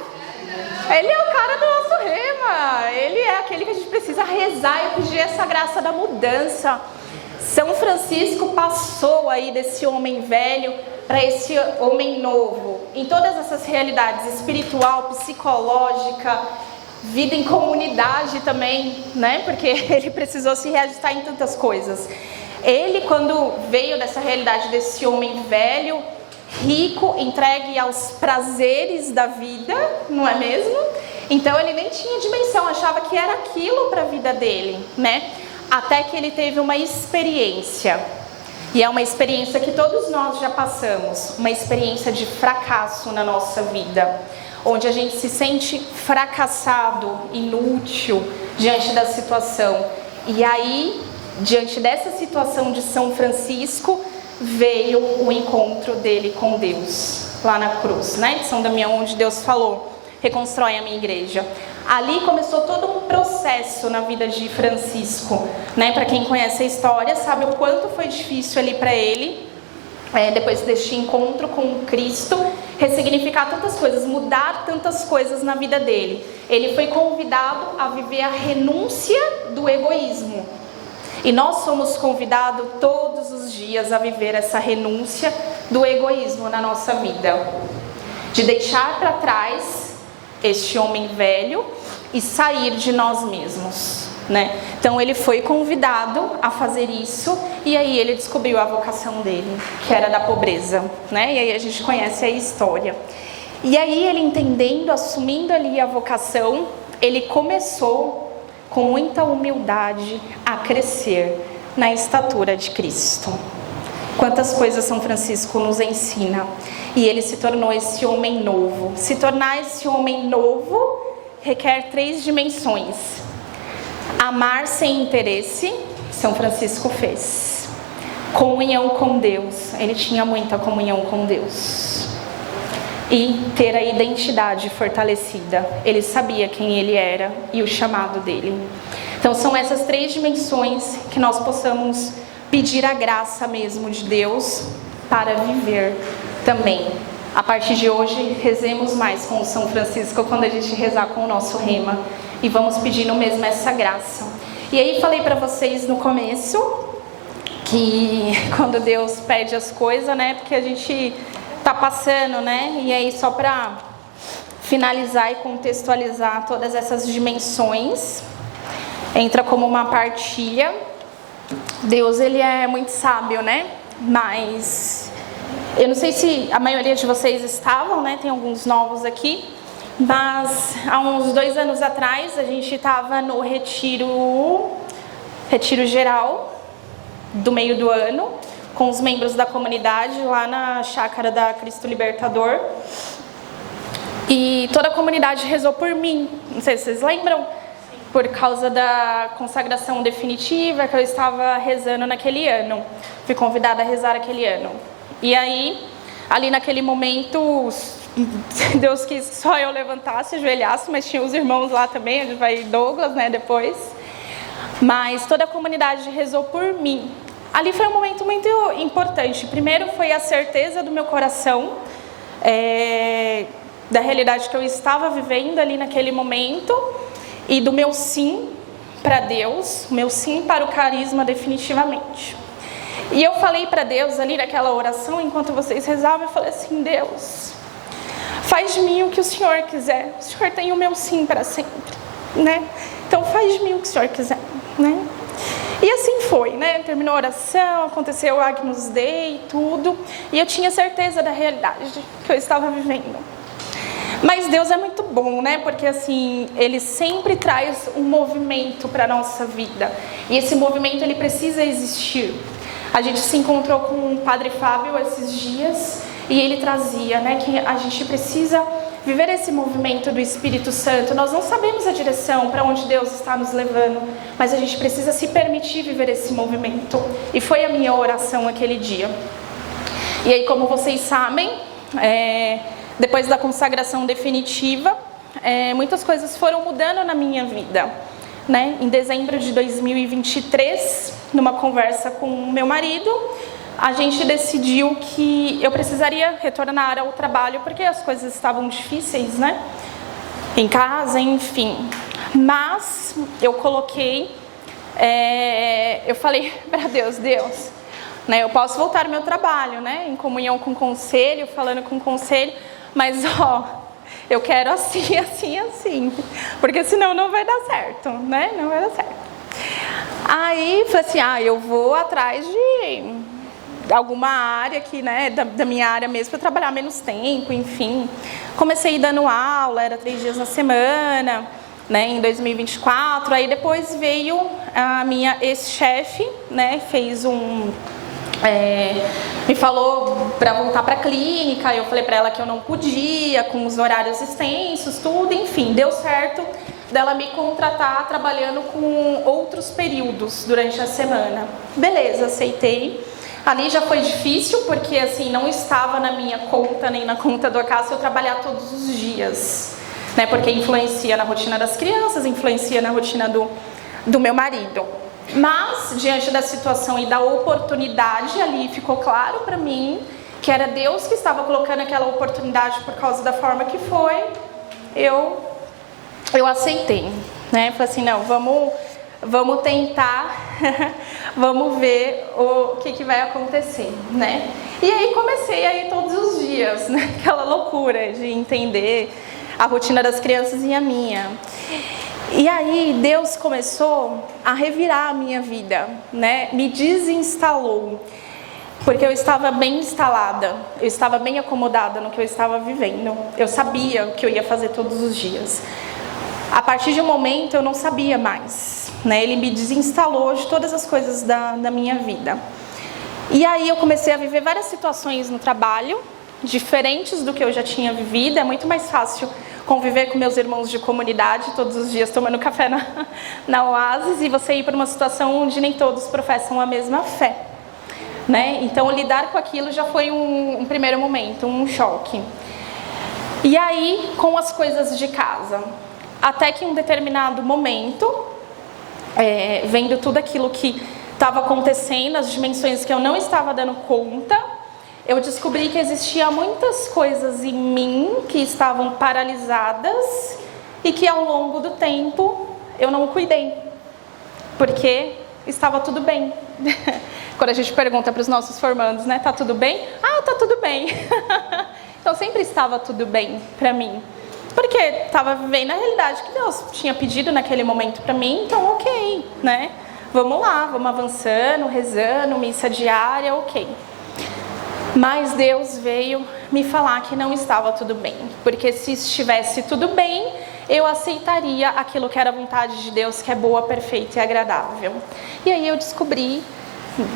Ele é o cara do nosso rema, ele é aquele que a gente precisa rezar e pedir essa graça da mudança. São Francisco passou aí desse homem velho para esse homem novo, em todas essas realidades, espiritual, psicológica, vida em comunidade também, né? Porque ele precisou se reajustar em tantas coisas. Ele, quando veio dessa realidade desse homem velho, rico, entregue aos prazeres da vida, não é mesmo? Então ele nem tinha dimensão, achava que era aquilo para a vida dele, né? Até que ele teve uma experiência, e é uma experiência que todos nós já passamos, uma experiência de fracasso na nossa vida, onde a gente se sente fracassado, inútil diante da situação. E aí, diante dessa situação de São Francisco, veio o encontro dele com Deus, lá na cruz, né? De São Damião, onde Deus falou: reconstrói a minha igreja. Ali começou todo um processo na vida de Francisco, né? Para quem conhece a história, sabe o quanto foi difícil ali para ele, depois deste encontro com Cristo, ressignificar tantas coisas, mudar tantas coisas na vida dele. Ele foi convidado a viver a renúncia do egoísmo. E nós somos convidados todos os dias a viver essa renúncia do egoísmo na nossa vida. De deixar para trás este homem velho e sair de nós mesmos, né? Então ele foi convidado a fazer isso, e aí ele descobriu a vocação dele, que era da pobreza, né? E aí a gente conhece a história. E aí ele, entendendo, assumindo ali a vocação, ele começou com muita humildade a crescer na estatura de Cristo. Quantas coisas São Francisco nos ensina. E ele se tornou esse homem novo. Se tornar esse homem novo requer 3 dimensões. Amar sem interesse, São Francisco fez. Comunhão com Deus, ele tinha muita comunhão com Deus. E ter a identidade fortalecida, ele sabia quem ele era e o chamado dele. Então são essas 3 dimensões que nós possamos pedir a graça mesmo de Deus para viver também. A partir de hoje, rezemos mais com o São Francisco quando a gente rezar com o nosso rema, e vamos pedindo mesmo essa graça. E aí falei para vocês no começo que quando Deus pede as coisas, né, porque a gente tá passando, né, e aí só para finalizar e contextualizar todas essas dimensões, entra como uma partilha. Deus, ele é muito sábio, né? Mas eu não sei se a maioria de vocês estavam, né? Tem alguns novos aqui. Mas há uns 2 anos atrás, a gente estava no retiro geral do meio do ano, com os membros da comunidade, lá na chácara da Cristo Libertador. E toda a comunidade rezou por mim. Não sei se vocês lembram. Por causa da consagração definitiva que eu estava rezando naquele ano. Fui convidada a rezar aquele ano. E aí, ali naquele momento, Deus quis que só eu levantasse, ajoelhasse, mas tinha os irmãos lá também, a gente vai Douglas, né, depois. Mas toda a comunidade rezou por mim. Ali foi um momento muito importante. Primeiro foi a certeza do meu coração, da realidade que eu estava vivendo ali naquele momento, e do meu sim para Deus, meu sim para o carisma definitivamente. E eu falei para Deus ali naquela oração, enquanto vocês rezavam, eu falei assim: Deus, faz de mim o que o Senhor quiser. O Senhor tem o meu sim para sempre, né? Então faz de mim o que o Senhor quiser, né? E assim foi, né? Terminou a oração, aconteceu o Agnus Dei e tudo, e eu tinha certeza da realidade que eu estava vivendo. Mas Deus é muito bom, né? Porque assim, Ele sempre traz um movimento para a nossa vida. E esse movimento, ele precisa existir. A gente se encontrou com o Padre Fábio esses dias, e ele trazia, né, que a gente precisa viver esse movimento do Espírito Santo. Nós não sabemos a direção para onde Deus está nos levando, mas a gente precisa se permitir viver esse movimento. E foi a minha oração aquele dia. E aí, como vocês sabem, depois da consagração definitiva, muitas coisas foram mudando na minha vida, né? Em dezembro de 2023, numa conversa com o meu marido, a gente decidiu que eu precisaria retornar ao trabalho, porque as coisas estavam difíceis, né? Em casa, enfim. Mas eu coloquei, eu falei para Deus, né, eu posso voltar ao meu trabalho, né? Em comunhão com o conselho, falando com o conselho, mas eu quero assim, assim, assim, porque senão não vai dar certo, né? Não vai dar certo. Aí falei assim, eu vou atrás alguma área aqui, né, da minha área mesmo, para trabalhar menos tempo, enfim. Comecei dando aula, era 3 dias na semana, né, em 2024. Aí depois veio a minha ex-chefe, né, fez me falou para voltar para a clínica. Eu falei para ela que eu não podia, com os horários extensos, tudo, enfim, deu certo dela me contratar trabalhando com outros períodos durante a semana. Beleza, aceitei. Ali já foi difícil, porque assim, não estava na minha conta, nem na conta do Acácio eu trabalhar todos os dias, né? Porque influencia na rotina das crianças, influencia na rotina do meu marido. Mas, diante da situação e da oportunidade, ali ficou claro para mim que era Deus que estava colocando aquela oportunidade por causa da forma que foi. Eu aceitei, né? Falei assim, não, vamos tentar, vamos ver o que vai acontecer, né? E aí comecei a ir todos os dias, né? Aquela loucura de entender a rotina das crianças e a minha. E aí Deus começou a revirar a minha vida, né? Me desinstalou, porque eu estava bem instalada, eu estava bem acomodada no que eu estava vivendo. Eu sabia o que eu ia fazer todos os dias. A partir de um momento eu não sabia mais, né? Ele me desinstalou de todas as coisas da minha vida. E aí eu comecei a viver várias situações no trabalho, diferentes do que eu já tinha vivido. É muito mais fácil conviver com meus irmãos de comunidade todos os dias tomando café na Oasis, e você ir para uma situação onde nem todos professam a mesma fé, né? Então lidar com aquilo já foi um primeiro momento, um choque. E aí com as coisas de casa, até que em um determinado momento, vendo tudo aquilo que estava acontecendo, as dimensões que eu não estava dando conta, eu descobri que existia muitas coisas em mim que estavam paralisadas e que ao longo do tempo eu não cuidei, porque estava tudo bem. Quando a gente pergunta para os nossos formandos, né, tá tudo bem? Ah, tá tudo bem. Então sempre estava tudo bem para mim, porque estava vivendo a realidade que Deus tinha pedido naquele momento para mim. Então ok, né? Vamos lá, vamos avançando, rezando, missa diária, ok. Mas Deus veio me falar que não estava tudo bem, porque se estivesse tudo bem, eu aceitaria aquilo que era a vontade de Deus, que é boa, perfeita e agradável. E aí eu descobri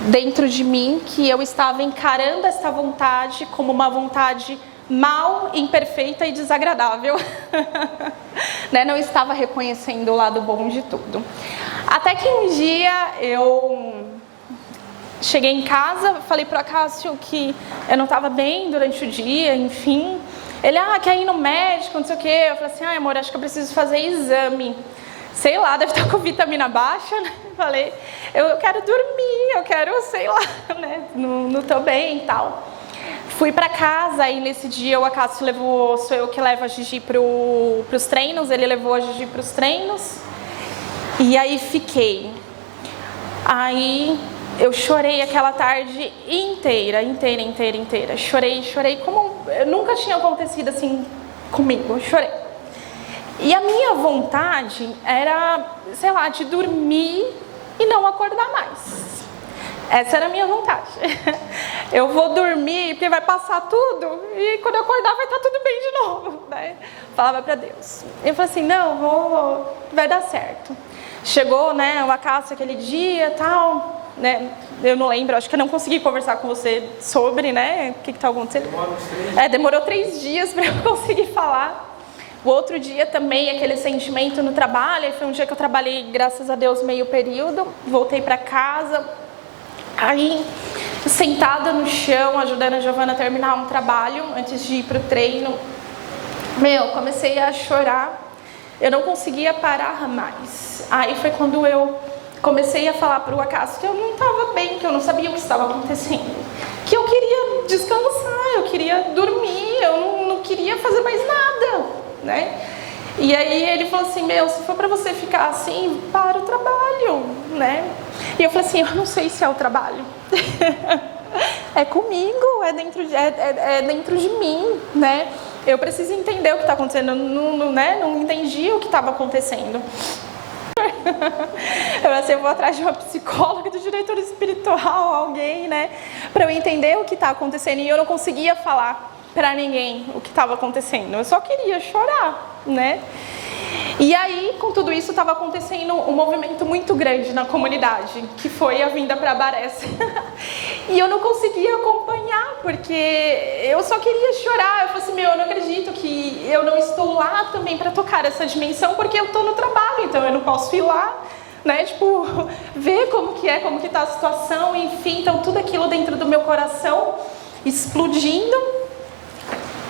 dentro de mim que eu estava encarando esta vontade como uma vontade mal, imperfeita e desagradável. Né? Não estava reconhecendo o lado bom de tudo. Até que um dia eu cheguei em casa, falei pro Acácio que eu não estava bem durante o dia, enfim. Ele, quer ir no médico, não sei o quê. Eu falei assim, amor, acho que eu preciso fazer exame. Sei lá, deve estar com vitamina baixa, né? Falei, eu quero dormir, eu quero, sei lá, né? Não tô bem e tal. Fui pra casa e nesse dia o Acácio levou, sou eu que levo a Gigi pros treinos, ele levou a Gigi pros treinos. E aí fiquei. Aí eu chorei aquela tarde inteira. Chorei como nunca tinha acontecido assim comigo, chorei. E a minha vontade era, sei lá, de dormir e não acordar mais. Essa era a minha vontade. Eu vou dormir porque vai passar tudo e quando eu acordar vai estar tudo bem de novo, né? Falava pra Deus. Eu falei assim, não, vai dar certo. Chegou, né, o Acácio aquele dia e tal, né? Eu não lembro, acho que eu não consegui conversar com você sobre, né, o que tá acontecendo. Demorou 3 dias para eu conseguir falar. O outro dia também, aquele sentimento no trabalho, foi um dia que eu trabalhei, graças a Deus, meio período, voltei para casa, aí sentada no chão, ajudando a Giovana a terminar um trabalho, antes de ir pro treino, comecei a chorar, eu não conseguia parar mais. Aí foi quando eu comecei a falar para o Acácio que eu não estava bem, que eu não sabia o que estava acontecendo, que eu queria descansar, eu queria dormir, eu não queria fazer mais nada, né? E aí ele falou assim, se for para você ficar assim, para o trabalho, né? E eu falei assim, eu não sei se é o trabalho. É comigo, é dentro de mim, né? Eu preciso entender o que está acontecendo, não entendi o que estava acontecendo. Eu vou atrás de uma psicóloga, do diretor espiritual, alguém, né? Para eu entender o que está acontecendo. E eu não conseguia falar para ninguém o que estava acontecendo. Eu só queria chorar, né? E aí, com tudo isso, estava acontecendo um movimento muito grande na comunidade, que foi a vinda para Barés. E eu não conseguia acompanhar, porque eu só queria chorar. Eu falei assim, eu não acredito que eu não estou lá também para tocar essa dimensão, porque eu estou no trabalho, então eu não posso ir lá, né? Tipo, ver como que está a situação, enfim. Então, tudo aquilo dentro do meu coração explodindo,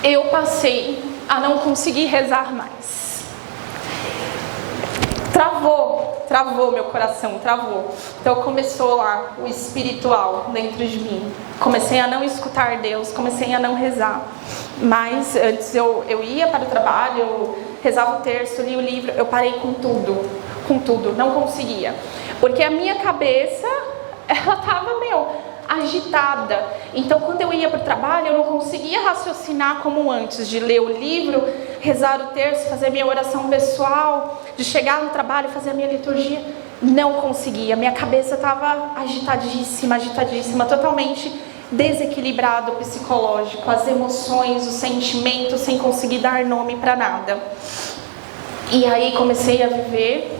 eu passei a não conseguir rezar mais. Travou meu coração, travou. Então começou lá o espiritual dentro de mim. Comecei a não escutar Deus, comecei a não rezar. Mas antes eu ia para o trabalho, eu rezava o terço, lia o livro, eu parei com tudo, não conseguia. Porque a minha cabeça, ela estava, agitada. Então, quando eu ia para o trabalho, eu não conseguia raciocinar como antes, de ler o livro, rezar o terço, fazer minha oração pessoal, de chegar no trabalho, fazer a minha liturgia. Não conseguia. Minha cabeça estava agitadíssima, totalmente desequilibrado psicológico, as emoções, os sentimentos, sem conseguir dar nome para nada. E aí comecei a viver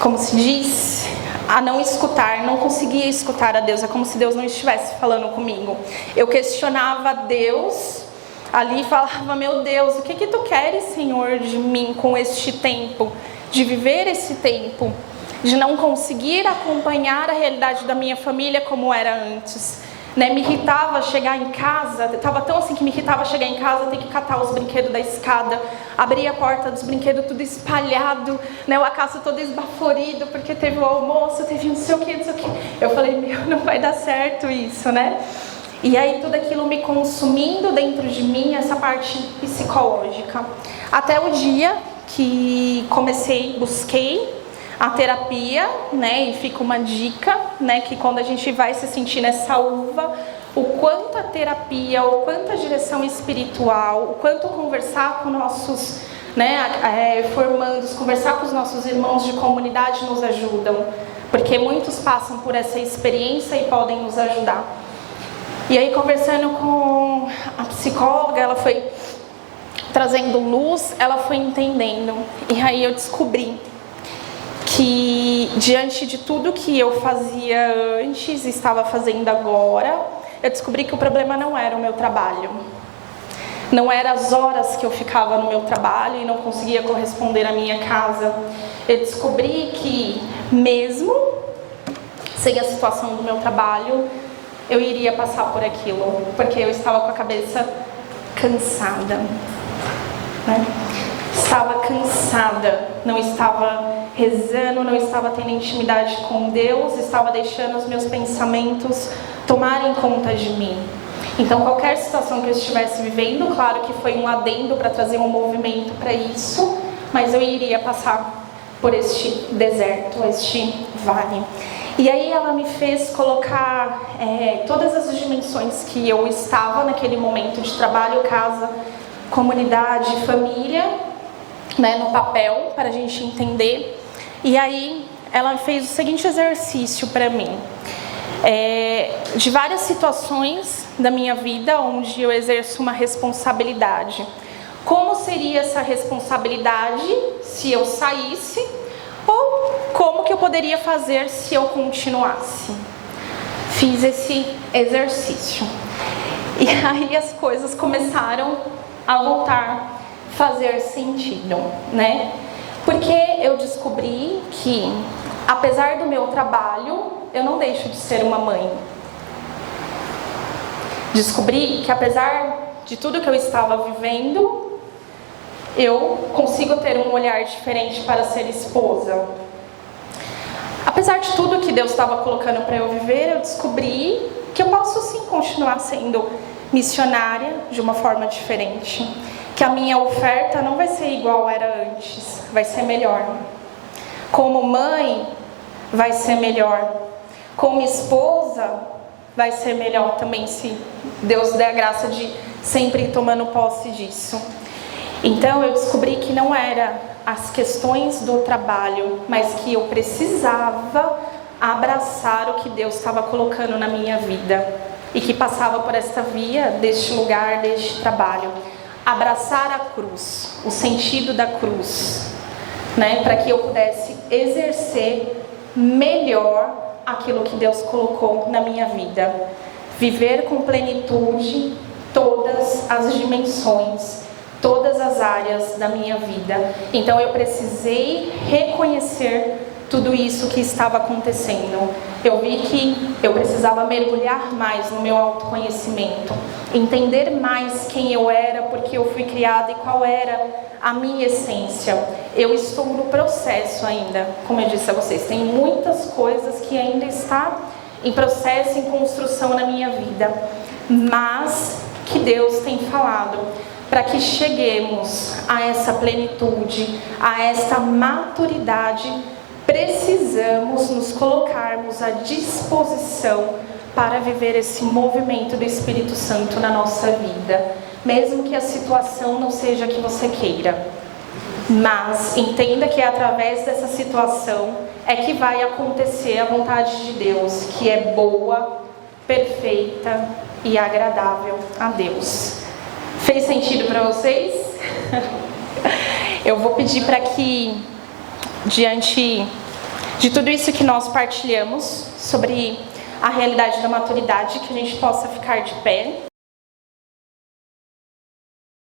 como se diz, a não escutar, não conseguia escutar a Deus, é como se Deus não estivesse falando comigo. Eu questionava Deus ali e falava, meu Deus, o que tu queres, Senhor, de mim com este tempo, de viver esse tempo, de não conseguir acompanhar a realidade da minha família como era antes. Né, me irritava chegar em casa, estava tão assim que me irritava chegar em casa, ter que catar os brinquedos da escada, abrir a porta dos brinquedos tudo espalhado, né, o acaso todo esbaforido, porque teve o almoço, teve não sei o que. Eu falei, não vai dar certo isso, né? E aí tudo aquilo me consumindo dentro de mim, essa parte psicológica. Até o dia que busquei a terapia, né, e fica uma dica, né, que quando a gente vai se sentir nessa uva, o quanto a terapia, o quanto a direção espiritual, o quanto conversar com nossos, né, formandos, conversar com os nossos irmãos de comunidade nos ajudam, porque muitos passam por essa experiência e podem nos ajudar. E aí, conversando com a psicóloga, ela foi trazendo luz, ela foi entendendo, e aí eu descobri que diante de tudo que eu fazia antes e estava fazendo agora, eu descobri que o problema não era o meu trabalho. Não eram as horas que eu ficava no meu trabalho e não conseguia corresponder à minha casa. Eu descobri que mesmo sem a situação do meu trabalho, eu iria passar por aquilo, porque eu estava com a cabeça cansada, né? Estava cansada, não estava rezando, não estava tendo intimidade com Deus, estava deixando os meus pensamentos tomarem conta de mim. Então, qualquer situação que eu estivesse vivendo, claro que foi um adendo para trazer um movimento para isso, mas eu iria passar por este deserto, este vale. E aí ela me fez colocar todas as dimensões que eu estava naquele momento de trabalho, casa, comunidade, família, né, no papel, para a gente entender. E aí ela fez o seguinte exercício para mim, de várias situações da minha vida onde eu exerço uma responsabilidade. Como seria essa responsabilidade se eu saísse, ou como que eu poderia fazer se eu continuasse? Fiz esse exercício. E aí as coisas começaram a voltar a fazer sentido, né? Porque eu descobri que, apesar do meu trabalho, eu não deixo de ser uma mãe. Descobri que, apesar de tudo que eu estava vivendo, eu consigo ter um olhar diferente para ser esposa. Apesar de tudo que Deus estava colocando para eu viver, eu descobri que eu posso sim continuar sendo missionária de uma forma diferente. Que a minha oferta não vai ser igual era antes, vai ser melhor. Como mãe, vai ser melhor. Como esposa, vai ser melhor também, se Deus der a graça de sempre ir tomando posse disso. Então eu descobri que não era as questões do trabalho, mas que eu precisava abraçar o que Deus estava colocando na minha vida e que passava por esta via, deste lugar, deste trabalho. Abraçar a cruz, o sentido da cruz, né? Para que eu pudesse exercer melhor aquilo que Deus colocou na minha vida. Viver com plenitude todas as dimensões, todas as áreas da minha vida. Então eu precisei reconhecer tudo isso que estava acontecendo. Eu vi que eu precisava mergulhar mais no meu autoconhecimento, entender mais quem eu era, porque eu fui criada e qual era a minha essência. Eu estou no processo ainda, como eu disse a vocês, tem muitas coisas que ainda está em processo, em construção na minha vida, mas que Deus tem falado para que cheguemos a essa plenitude, a essa maturidade. Precisamos nos colocarmos à disposição para viver esse movimento do Espírito Santo na nossa vida, mesmo que a situação não seja a que você queira. Mas entenda que é através dessa situação é que vai acontecer a vontade de Deus, que é boa, perfeita e agradável a Deus. Fez sentido para vocês? Eu vou pedir para que, diante de tudo isso que nós partilhamos sobre a realidade da maturidade, que a gente possa ficar de pé.